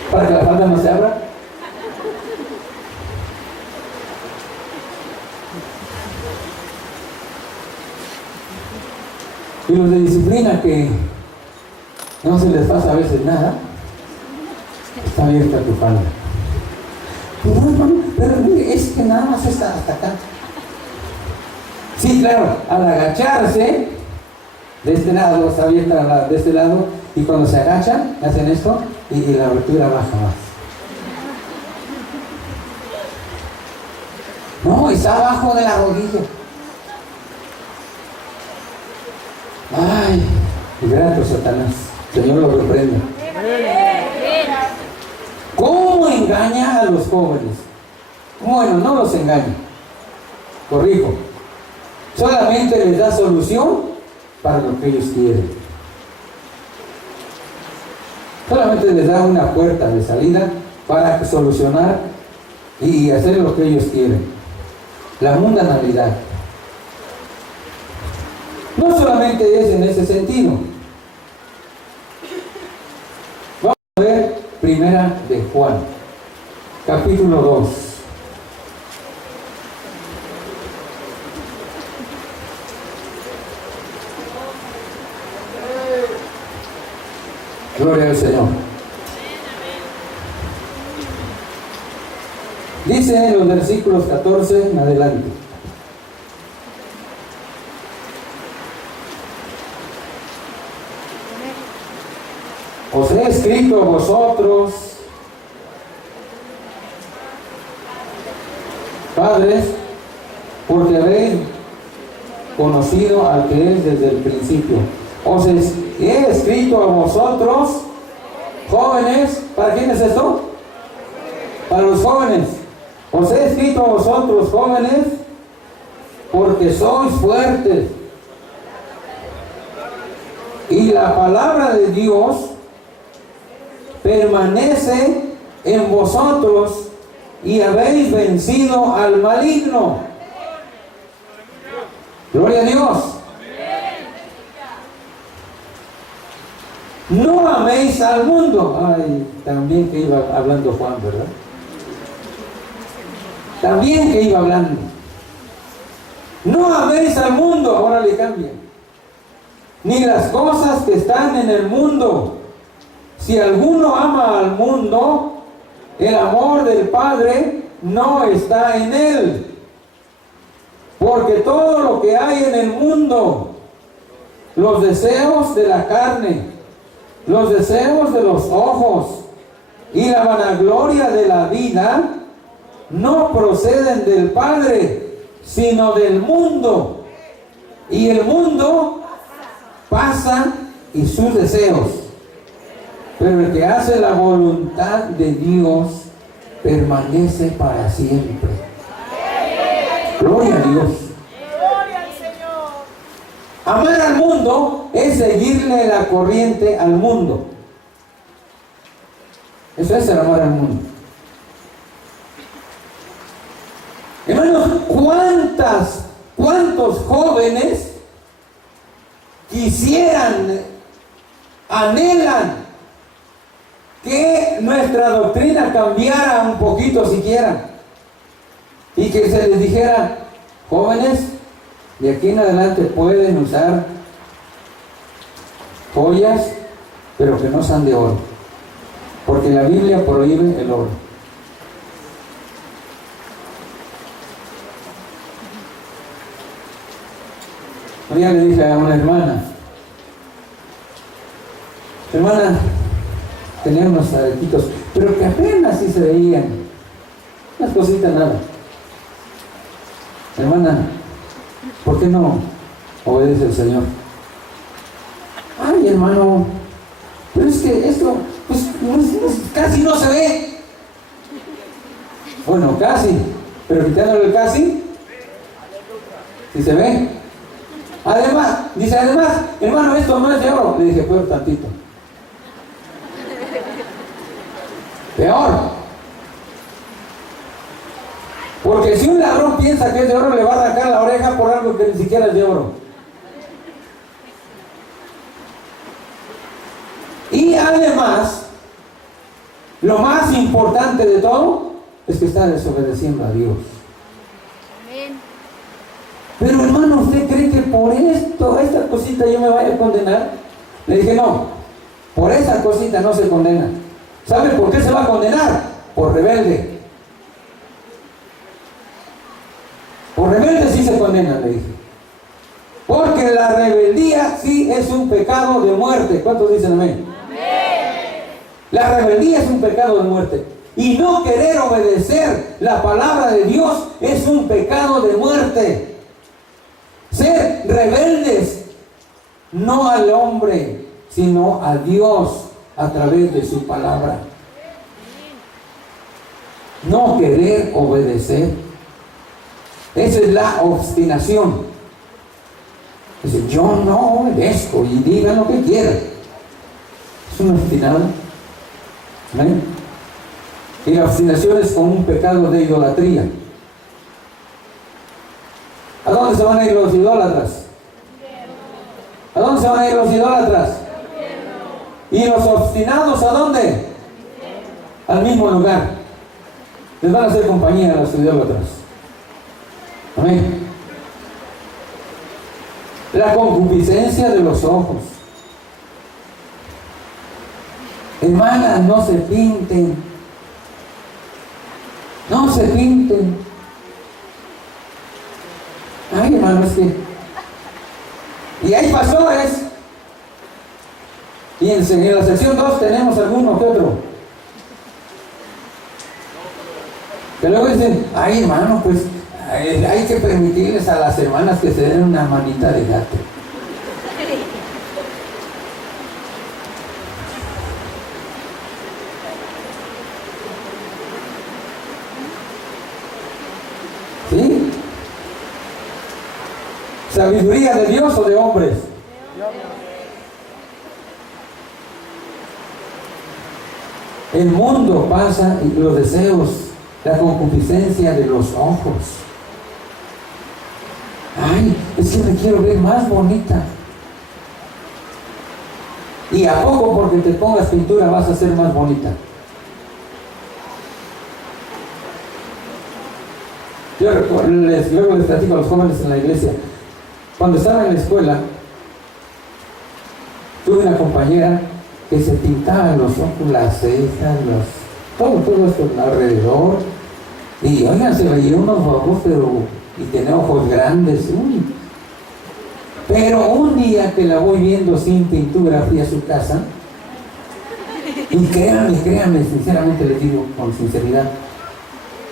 Para que la falda no se abra. Y los de disciplina que no se les pasa a veces nada, está abierta tu falda. Pero es que nada más está hasta acá. Sí, claro, al agacharse, de este lado está abierta de este lado, y cuando se agachan, hacen esto, y la abertura baja más. No, está abajo de la rodilla. Ay, grato Satanás, Señor lo reprenda. ¿Cómo engaña a los jóvenes? Bueno, no los engaña, corrijo, solamente les da solución para lo que ellos quieren. Solamente les da una puerta de salida para solucionar y hacer lo que ellos quieren. La mundanalidad. No solamente es en ese sentido. Vamos a ver Primera de Juan, capítulo 2. Gloria al Señor. Dice en los versículos 14 en adelante. Os he escrito a vosotros, padres, porque habéis conocido al que es desde el principio. Os he escrito a vosotros, jóvenes. ¿Para quién es esto? Para los jóvenes. Os he escrito a vosotros, jóvenes, porque sois fuertes. Y la palabra de Dios permanece en vosotros y habéis vencido al maligno. Gloria a Dios. No améis al mundo. Ay, también que iba hablando Juan, ¿verdad? También que iba hablando. No améis al mundo, ahora le cambia. Ni las cosas que están en el mundo. Si alguno ama al mundo, el amor del Padre no está en él. Porque todo lo que hay en el mundo, los deseos de la carne, los deseos de los ojos y la vanagloria de la vida, no proceden del Padre, sino del mundo. Y el mundo pasa y sus deseos. Pero el que hace la voluntad de Dios permanece para siempre. Gloria a Dios. Amar al mundo es seguirle la corriente al mundo. Eso es el amar al mundo. Hermanos, ¿cuántos jóvenes quisieran, anhelan que nuestra doctrina cambiara un poquito siquiera? Y que se les dijera, jóvenes, de aquí en adelante pueden usar joyas, pero que no sean de oro, porque la Biblia prohíbe el oro. Un día le dije a una hermana, tenía unos aretitos, pero que apenas sí se veían, unas cositas nada. Hermana, ¿por qué no obedece al Señor? Ay, hermano, pero es que esto, pues, casi no se ve. Bueno, casi, pero quitándole el casi, ¿sí se ve? Además, dice, hermano, esto no es de oro. Le dije, peor tantito. Peor. Porque si un ladrón piensa que es de oro, le va a arrancar la oreja por algo que ni siquiera es de oro. Y además, lo más importante de todo es que está desobedeciendo a Dios. Amén. Pero hermano, ¿usted cree que por esto, esta cosita yo me vaya a condenar? Le dije, no, por esa cosita no se condena. ¿Sabe por qué se va a condenar? Por rebelde. Por rebelde sí se condena, le dije. Porque la rebeldía sí es un pecado de muerte. ¿Cuántos dicen amén? La rebeldía es un pecado de muerte. Y no querer obedecer la palabra de Dios es un pecado de muerte. Ser rebeldes, no al hombre, sino a Dios a través de su palabra. No querer obedecer. Esa es la obstinación. Dice, yo no obedezco y digan lo que quieran. Es una obstinada. ¿Amén? Y la obstinación es como un pecado de idolatría. ¿A dónde se van a ir los idólatras? ¿A dónde se van a ir los idólatras? ¿Y los obstinados a dónde? Al mismo lugar. Les van a hacer compañía a los idólatras. Amén. La concupiscencia de los ojos. Hermanas, no se pinten. No se pinten. Ay, hermano, es que... Y hay pastores. Y en la sección 2 tenemos alguno que otro. Que luego dicen, ay, hermano, pues hay que permitirles a las hermanas que se den una manita de gato. ¿Sí? ¿Sabiduría de Dios o de hombres? El mundo pasa y los deseos, la concupiscencia de los ojos. Ay, es que me quiero ver más bonita. Y a poco porque te pongas pintura vas a ser más bonita. Yo luego les platico a los jóvenes en la iglesia. Cuando estaba en la escuela, tuve una compañera que se pintaba los ojos, las cejas, todo esto alrededor. Y oigan, se veía unos ojos, y tenía ojos grandes. Uy. Pero un día que la voy viendo sin pintura, fui a su casa. Y créanme, sinceramente les digo con sinceridad,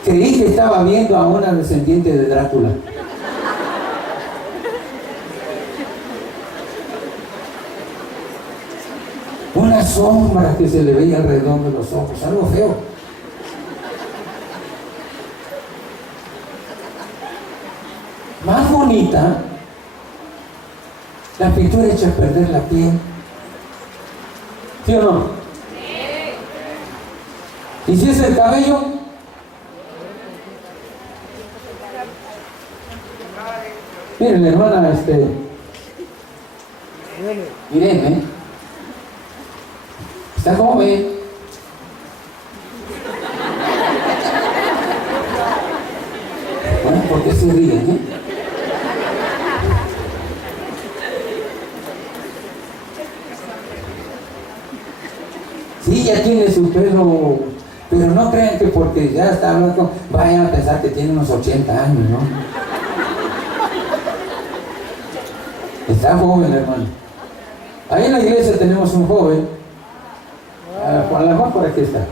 creí que estaba viendo a una descendiente de Drácula. Una sombra que se le veía alrededor de los ojos, algo feo. Más bonita, la pintura echa a perder la piel. ¿Sí o no? ¿Y si es el cabello? Miren, hermana, Irene, está joven. Bueno, ¿por qué se ríen, Sí, ya tiene su pelo, pero no crean que porque ya está hablando, vayan a pensar que tiene unos 80 años, ¿no? Está joven, hermano. Ahí en la iglesia tenemos un joven, A lo mejor por aquí está.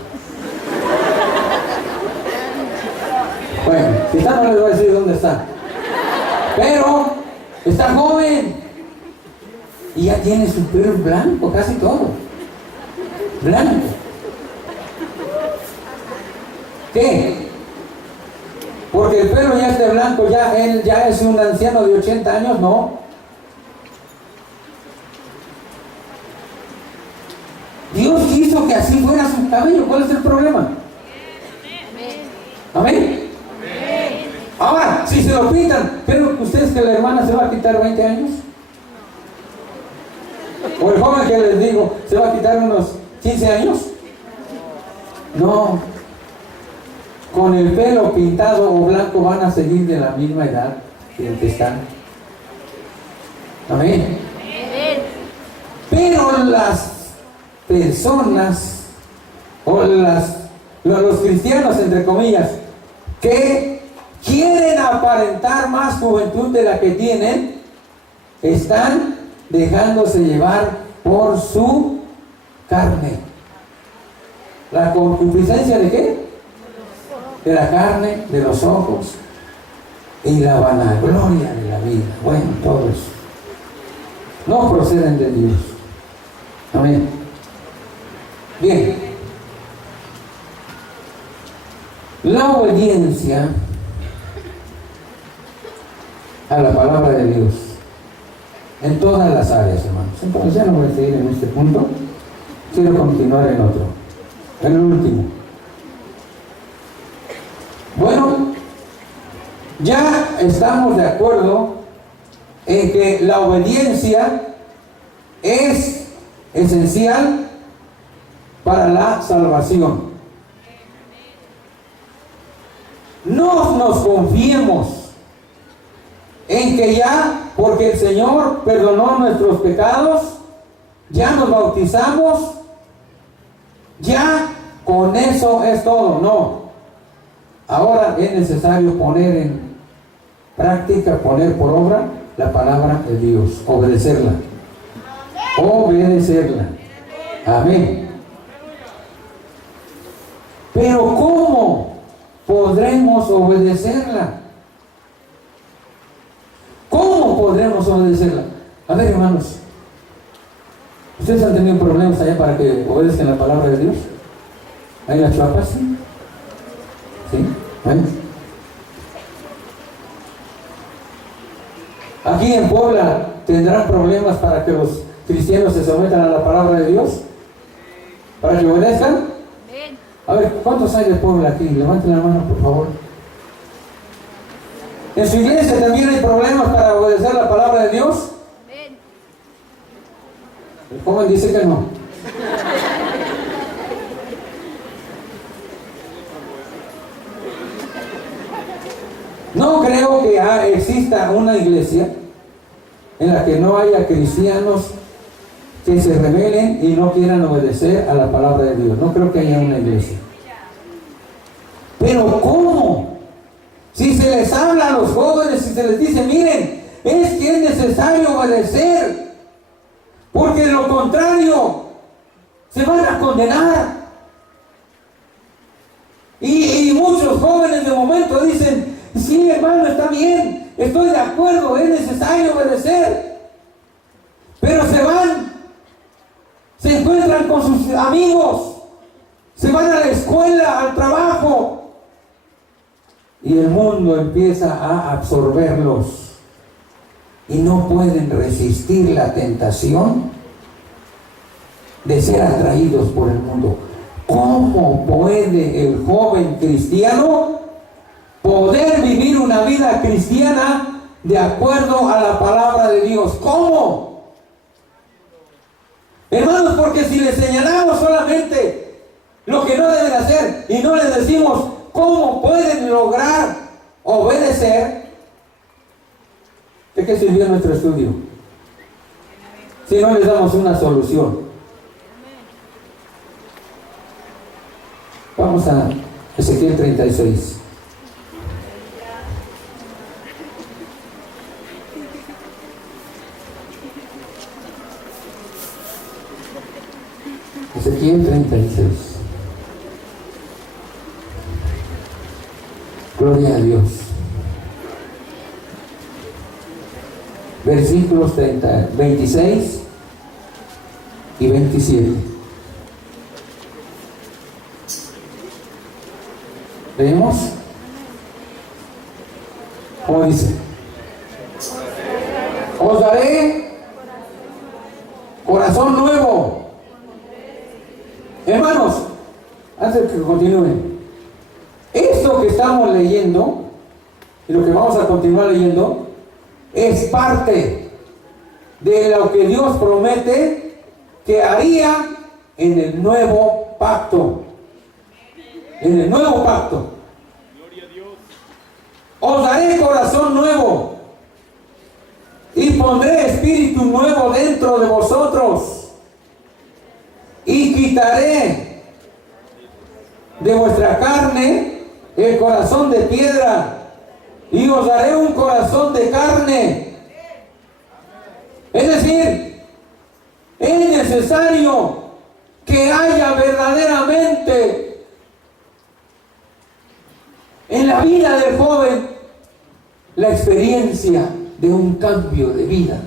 Bueno, si está no les voy a decir dónde está. Pero está joven. Y ya tiene su pelo blanco, casi todo. Blanco. ¿Qué? Porque el pelo ya esté blanco, ya él ya es un anciano de 80 años, no. Dios quiso que así fuera su cabello. ¿Cuál es el problema? Amén. Ahora, si se lo pintan, ¿creen ustedes que la hermana se va a quitar 20 años? O el joven que les digo, ¿se va a quitar unos 15 años? No. Con el pelo pintado o blanco van a seguir de la misma edad en que están. Amén. Pero las personas o los cristianos, entre comillas, que quieren aparentar más juventud de la que tienen, están dejándose llevar por su carne. ¿La concupiscencia de qué? De la carne, de los ojos y la vanagloria de la vida. Bueno, todo eso no proceden de Dios. Amén. Bien. La obediencia a la palabra de Dios en todas las áreas, hermanos. Entonces ya no voy a seguir en este punto. Quiero continuar en otro, en el último. Bueno, ya estamos de acuerdo en que la obediencia es esencial para la salvación. No nos confiemos en que ya, porque el Señor perdonó nuestros pecados, ya nos bautizamos, ya con eso es todo. No. Ahora es necesario poner en práctica, poner por obra la palabra de Dios, obedecerla. Obedecerla. Amén. Pero ¿cómo podremos obedecerla? ¿Cómo podremos obedecerla? A ver, hermanos, ¿ustedes han tenido problemas allá para que obedezcan la palabra de Dios? ¿Ahí en las Chuapas? ¿Sí? ¿Sí? ¿Ven? Aquí en Puebla tendrán problemas para que los cristianos se sometan a la palabra de Dios, para que obedezcan. A ver, ¿cuántos hay de Puebla aquí? Levanten la mano, por favor. ¿En su iglesia también hay problemas para obedecer la palabra de Dios? El joven dice que no. No creo que exista una iglesia en la que no haya cristianos que se rebelen y no quieran obedecer a la palabra de Dios. No creo que haya una iglesia. Pero ¿cómo? Si se les habla a los jóvenes y se les dice, miren, es que es necesario obedecer, porque de lo contrario se van a condenar. Y muchos jóvenes de momento dicen, sí, hermano, está bien, estoy de acuerdo, es necesario obedecer. Pero se van, se encuentran con sus amigos, se van a la escuela, al trabajo, y el mundo empieza a absorberlos y no pueden resistir la tentación de ser atraídos por el mundo. ¿Cómo puede el joven cristiano poder vivir una vida cristiana de acuerdo a la palabra de Dios? ¿Cómo? Hermanos, porque si les señalamos solamente lo que no deben hacer y no les decimos cómo pueden lograr obedecer, ¿de qué sirvió nuestro estudio? Si no les damos una solución. Vamos a Ezequiel 36. Ezequiel 36. Gloria a Dios. Versículos 26 y 27. ¿Leemos? ¿Cómo dice? Os daré corazón nuevo. Hermanos, antes de que continúen, esto que estamos leyendo y lo que vamos a continuar leyendo es parte de lo que Dios promete que haría en el nuevo pacto. En el nuevo pacto. Os daré corazón nuevo y pondré espíritu nuevo dentro de vosotros y quitaré de vuestra carne el corazón de piedra y os daré un corazón de carne. Es decir, es necesario que haya verdaderamente en la vida del joven la experiencia de un cambio de vida.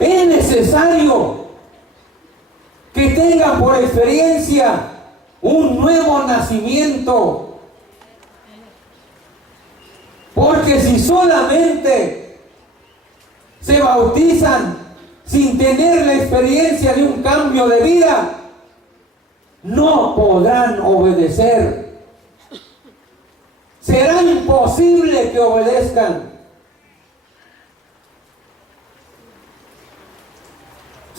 Es necesario que tenga por experiencia un nuevo nacimiento. Porque si solamente se bautizan sin tener la experiencia de un cambio de vida, no podrán obedecer. Será imposible que obedezcan.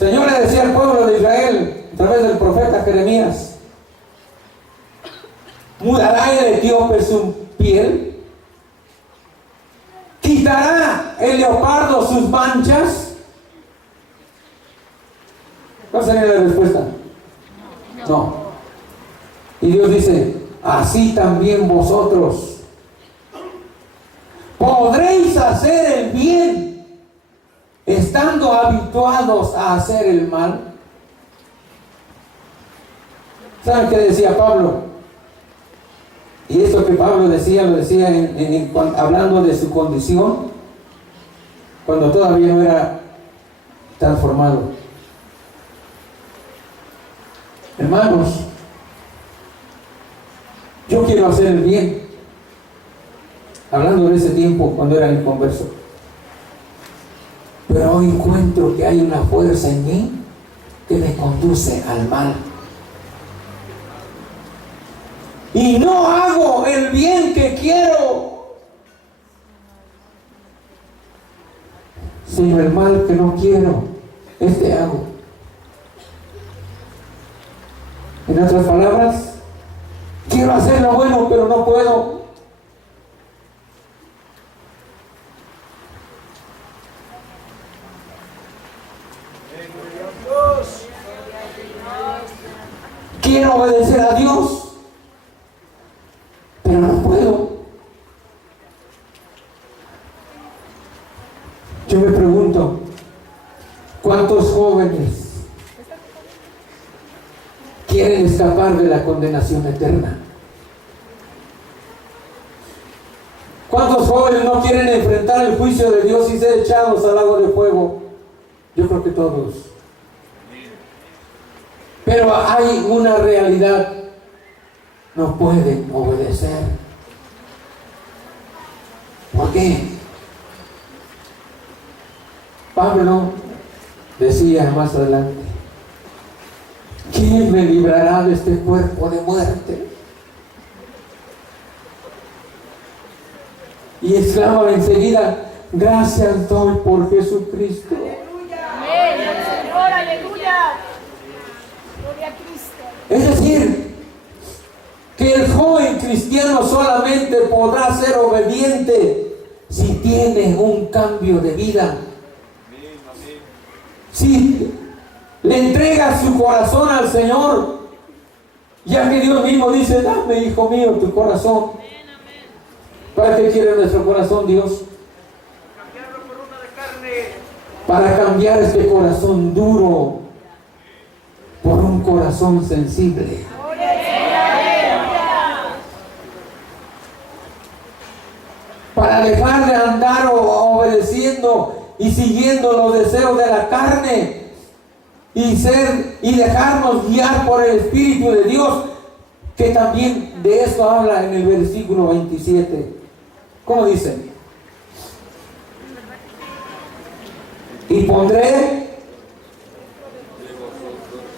El Señor le decía al pueblo de Israel a través del profeta Jeremías: ¿mudará el etíope su piel? ¿Quitará el leopardo sus manchas? ¿Cuál sería la respuesta? No. Y Dios dice: así también vosotros podréis hacer el bien estando habituados a hacer el mal. ¿Saben qué decía Pablo? Y esto que Pablo decía, lo decía hablando de su condición cuando todavía no era transformado. Hermanos, yo quiero hacer el bien. Hablando de ese tiempo cuando era inconverso. Pero hoy encuentro que hay una fuerza en mí que me conduce al mal. Y no hago el bien que quiero, sino el mal que no quiero, este hago. En otras palabras, quiero hacer lo bueno, pero no puedo. Quiero obedecer a Dios, pero no puedo. Yo me pregunto, ¿cuántos jóvenes quieren escapar de la condenación eterna? ¿Cuántos jóvenes no quieren enfrentar el juicio de Dios y ser echados al lago de fuego? Yo creo que todos. Pero hay una realidad: no pueden obedecer. ¿Por qué? Pablo decía más adelante: ¿quién me librará de este cuerpo de muerte? Y exclama enseguida: gracias doy por Jesucristo. Amén, Señor, aleluya. Gloria a Cristo. Es decir, que el joven cristiano solamente podrá ser obediente si tiene un cambio de vida. Si le entrega su corazón al Señor, ya que Dios mismo dice: dame, hijo mío, tu corazón. ¿Para qué quiere nuestro corazón Dios? Cambiarlo por uno de carne. Para cambiar este corazón duro por un corazón sensible. dejar de andar obedeciendo y siguiendo los deseos de la carne y dejarnos guiar por el Espíritu de Dios, que también de eso habla en el versículo 27. ¿Cómo dice? Y pondré,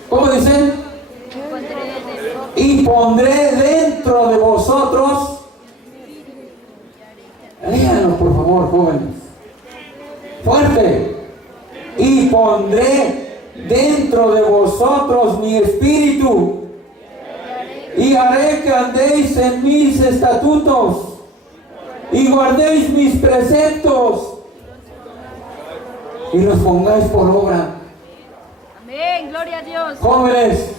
¿cómo dice? Y pondré dentro de vosotros, léanlo por favor, jóvenes, fuerte, y pondré dentro de vosotros mi espíritu, y haré que andéis en mis estatutos, y guardéis mis preceptos, y los pongáis por obra. Amén, gloria a Dios. Jóvenes,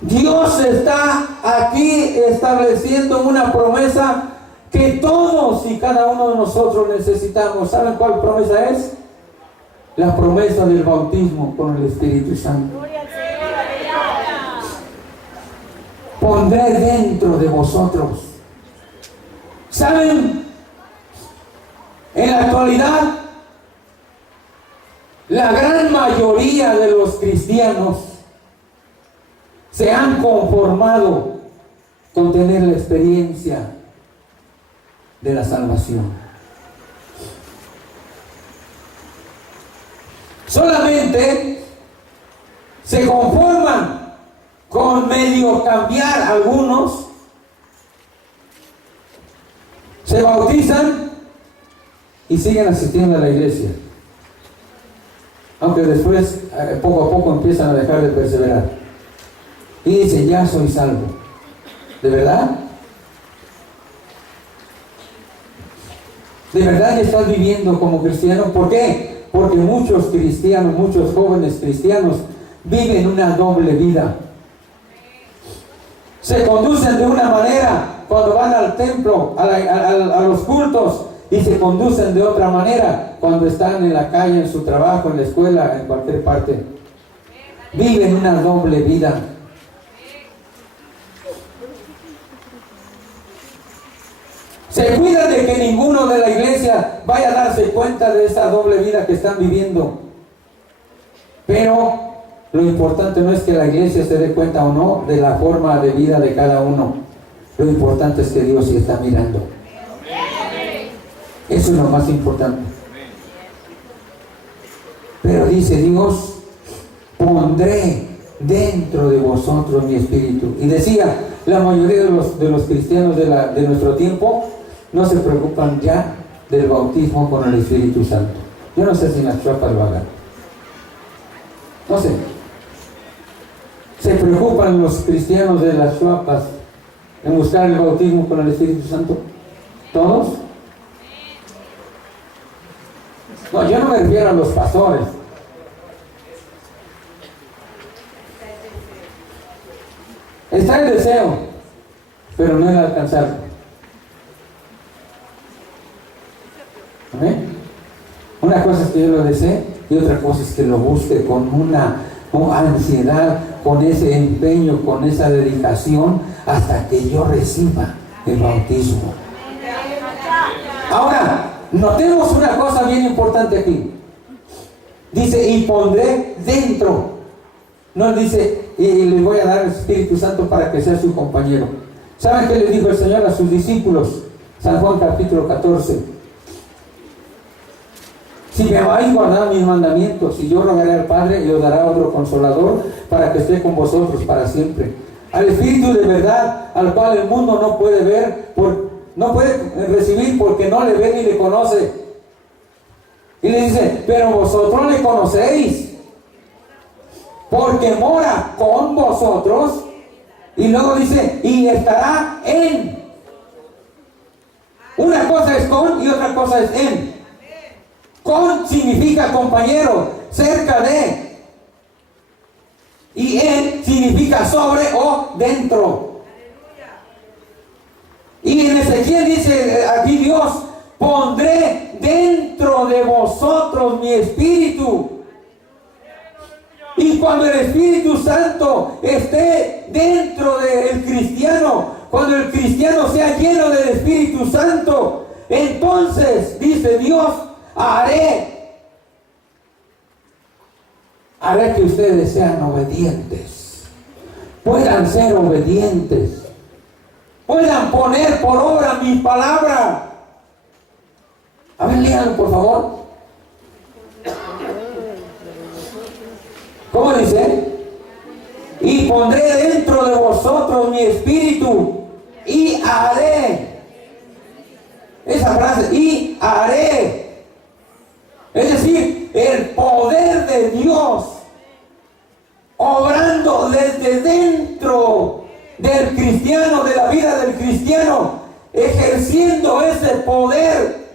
Dios está aquí estableciendo una promesa que todos y cada uno de nosotros necesitamos. ¿Saben cuál promesa es? La promesa del bautismo con el Espíritu Santo. Gloria al Señor, aleluya. Pondré dentro de vosotros. ¿Saben? En la actualidad, la gran mayoría de los cristianos se han conformado con tener la experiencia de la salvación. Solamente se conforman con medio cambiar algunos, se bautizan y siguen asistiendo a la iglesia, aunque después poco a poco empiezan a dejar de perseverar y dicen: ya soy salvo. ¿De verdad? ¿De verdad estás viviendo como cristiano? ¿Por qué? Porque muchos cristianos, muchos jóvenes cristianos viven una doble vida. Se conducen de una manera cuando van al templo, a los cultos, y se conducen de otra manera cuando están en la calle, en su trabajo, en la escuela, en cualquier parte. Viven una doble vida. Se cuidan de que ninguno de la iglesia vaya a darse cuenta de esa doble vida que están viviendo. Pero lo importante no es que la iglesia se dé cuenta o no de la forma de vida de cada uno. Lo importante es que Dios sí está mirando. Eso es lo más importante. Pero dice Dios: pondré dentro de vosotros mi espíritu. Y decía, la mayoría de los cristianos de nuestro tiempo no se preocupan ya del bautismo con el Espíritu Santo. Yo no sé si en las Chuapas lo hagan. No sé. ¿Se preocupan los cristianos de las Chuapas en buscar el bautismo con el Espíritu Santo? ¿Todos? No, yo no me refiero a los pastores. Está el deseo, pero no el alcanzarlo. ¿Amén? Una cosa es que yo lo desee y otra cosa es que lo busque con una ansiedad, con ese empeño, con esa dedicación, hasta que yo reciba el bautismo. Ahora, notemos una cosa bien importante aquí. Dice: y pondré dentro. No dice: y le voy a dar el Espíritu Santo para que sea su compañero. ¿Saben qué le dijo el Señor a sus discípulos? San Juan capítulo 14. Si me habéis guardado mis mandamientos, y yo rogaré al Padre y os dará otro consolador para que esté con vosotros para siempre. Al Espíritu de verdad, al cual el mundo no puede ver, no puede recibir porque no le ve ni le conoce. Y le dice: pero vosotros le conocéis, porque mora con vosotros. Y luego dice: y estará en. Una cosa es con y otra cosa es en. Con significa compañero, cerca de. Y en significa sobre o dentro. Y en Ezequiel dice aquí Dios: pondré dentro de vosotros mi espíritu. Y cuando el Espíritu Santo esté dentro del cristiano, cuando el cristiano sea lleno del Espíritu Santo, entonces, dice Dios, haré que ustedes sean obedientes, puedan ser obedientes, puedan poner por obra mi palabra. A ver, léanlo por favor. ¿Cómo dice? Y pondré dentro de vosotros mi espíritu y haré. Esa frase, y haré. Es decir, el poder de Dios obrando desde dentro del cristiano, de la vida del cristiano, ejerciendo ese poder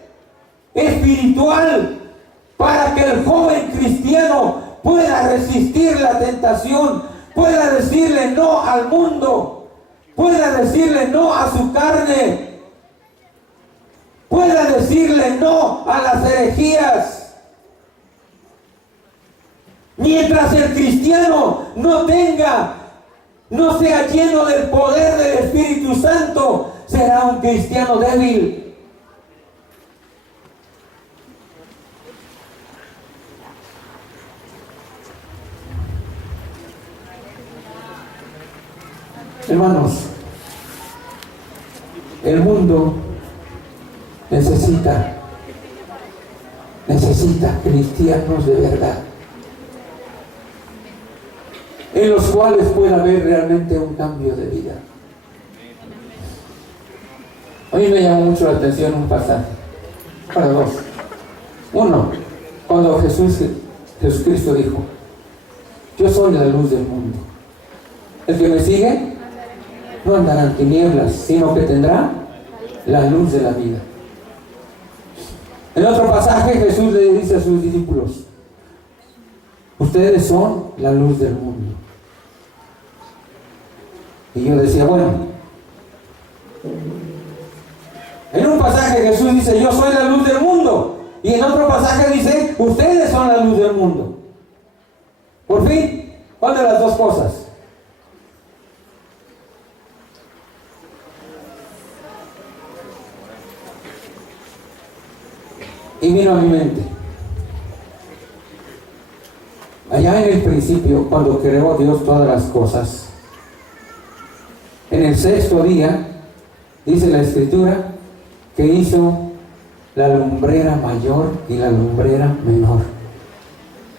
espiritual para que el joven cristiano pueda resistir la tentación, pueda decirle no al mundo, pueda decirle no a su carne, pueda decirle no a las herejías. Mientras el cristiano no sea lleno del poder del Espíritu Santo, será un cristiano débil. Hermanos, el mundo necesita cristianos de verdad, en los cuales pueda haber realmente un cambio de vida. A mí me llamó mucho la atención un pasaje, para dos. Uno, cuando Jesucristo dijo: yo soy la luz del mundo. El que me sigue no andará en tinieblas, sino que tendrá la luz de la vida. En otro pasaje Jesús le dice a sus discípulos: ustedes son la luz del mundo. Y yo decía, bueno, en un pasaje Jesús dice: yo soy la luz del mundo, y en otro pasaje dice: ustedes son la luz del mundo. Por fin, ¿cuál de las dos cosas? Y vino a mi mente, allá en el principio, cuando creó Dios todas las cosas, en el sexto día, dice la Escritura, que hizo la lumbrera mayor y la lumbrera menor.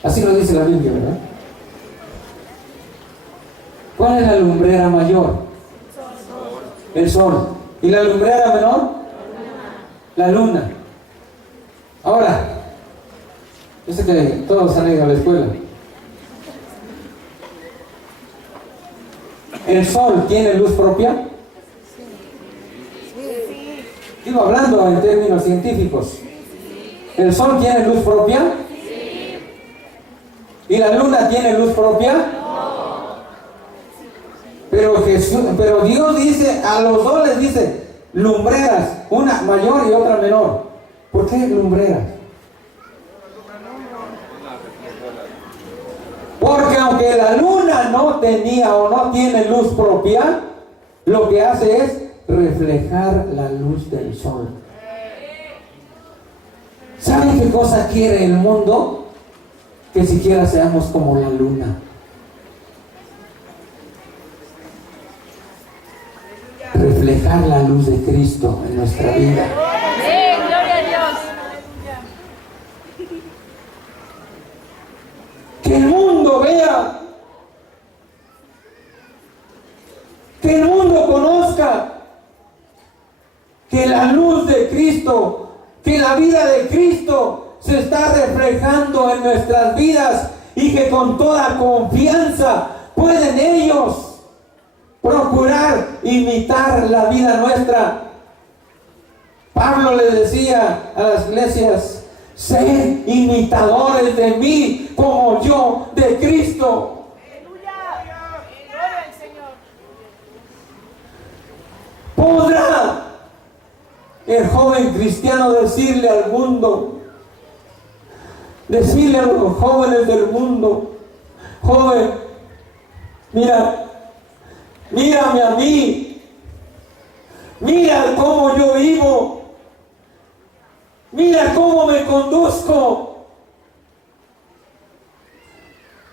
Así lo dice la Biblia, ¿verdad? ¿Cuál es la lumbrera mayor? El sol. ¿Y la lumbrera menor? La luna. Ahora, yo sé que todos han ido a la escuela. ¿El sol tiene luz propia? Digo, hablando en términos científicos. ¿El sol tiene luz propia? ¿Y la luna tiene luz propia? Pero Dios dice, a los dos les dice lumbreras, una mayor y otra menor. ¿Por qué lumbreras? Porque aunque la luna no tenía o no tiene luz propia, lo que hace es reflejar la luz del sol. ¿Saben qué cosa quiere el mundo? Que siquiera seamos como la luna. Reflejar la luz de Cristo en nuestra vida. Gloria a Dios. Que el mundo vea, que el mundo conozca que la luz de Cristo, que la vida de Cristo se está reflejando en nuestras vidas, y que con toda confianza pueden ellos procurar imitar la vida nuestra. Pablo le decía a las iglesias: sed imitadores de mí como yo de Cristo. Gloria al Señor. ¿Podrá el joven cristiano decirle al mundo, decirle a los jóvenes del mundo: joven, mírame a mí, mira cómo yo vivo, Mira cómo me conduzco.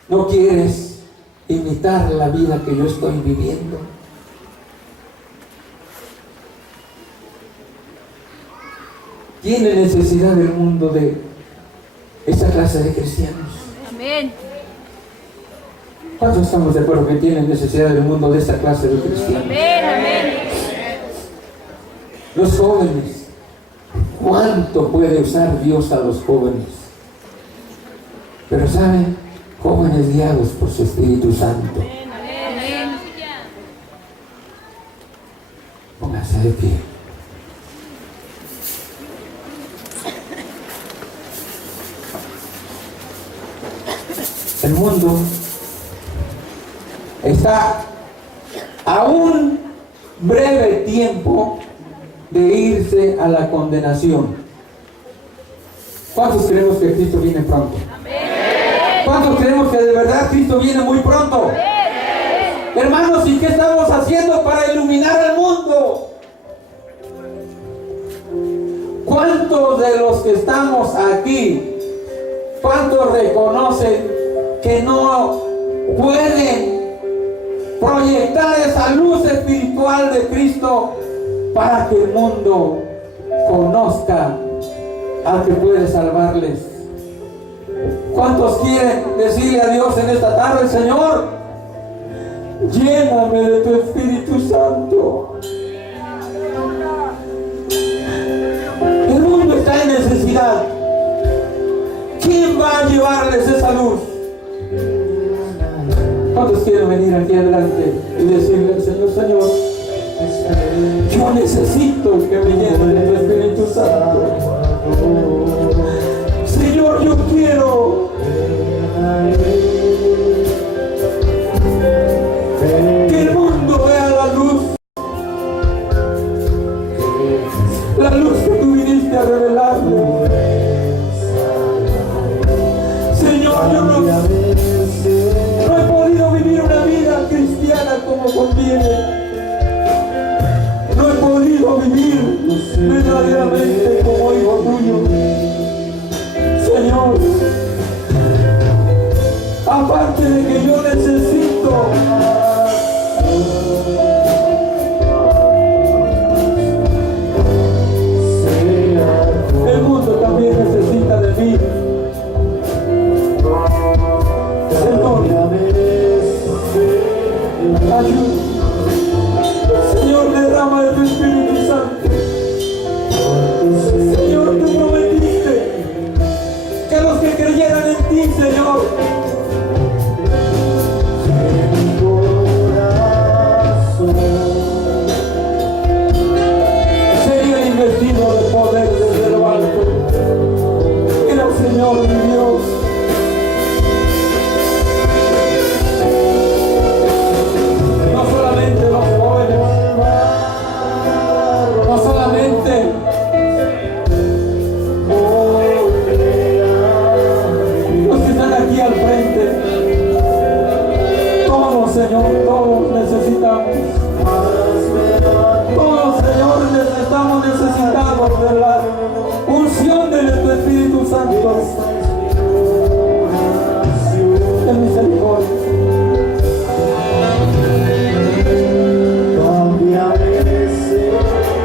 No quieres imitar la vida que yo estoy viviendo. ¿Tiene necesidad el mundo de esa clase de cristianos? Amén. ¿Cuántos estamos de acuerdo que tienen necesidad del mundo de esta clase de cristianos? Amén, amén. Los jóvenes, ¿cuánto puede usar Dios a los jóvenes? Pero ¿saben? Jóvenes guiados por su Espíritu Santo. Amén. Póngase de pie. El mundo está a un breve tiempo de irse a la condenación. ¿Cuántos creemos que Cristo viene pronto? ¿Cuántos creemos que de verdad Cristo viene muy pronto? Hermanos, ¿y qué estamos haciendo para iluminar al mundo? ¿Cuántos de los que estamos aquí, cuántos reconocen que no pueden proyectar esa luz espiritual de Cristo para que el mundo conozca al que puede salvarles? ¿Cuántos quieren decirle a Dios en esta tarde: Señor, lléname de tu Espíritu Santo? El mundo está en necesidad. ¿Quién va a llevarles esa luz? ¿Cuántos quieren venir aquí adelante y decirle al Señor: Señor, yo necesito que me llene de tu Espíritu Santo? Señor, yo quiero que el mundo vea la luz que tú viniste a revelarme. Señor, yo no he podido vivir una vida cristiana como conviene. No he podido vivir verdaderamente como hijo tuyo. Señor, aparte de que yo necesito el mundo también necesita de mí. Señor, ayúdame. Señor, derrama de tu Espíritu Santo. Señor, tú prometiste que los que creyeran en ti, Señor, serían investidos de poder desde lo alto. Era el Señor mi Dios. No solamente los jóvenes, no solamente los que están aquí al frente, todos, Señor, todos necesitamos. Todos, Señor, estamos necesitados de la unción de tu Espíritu Santo.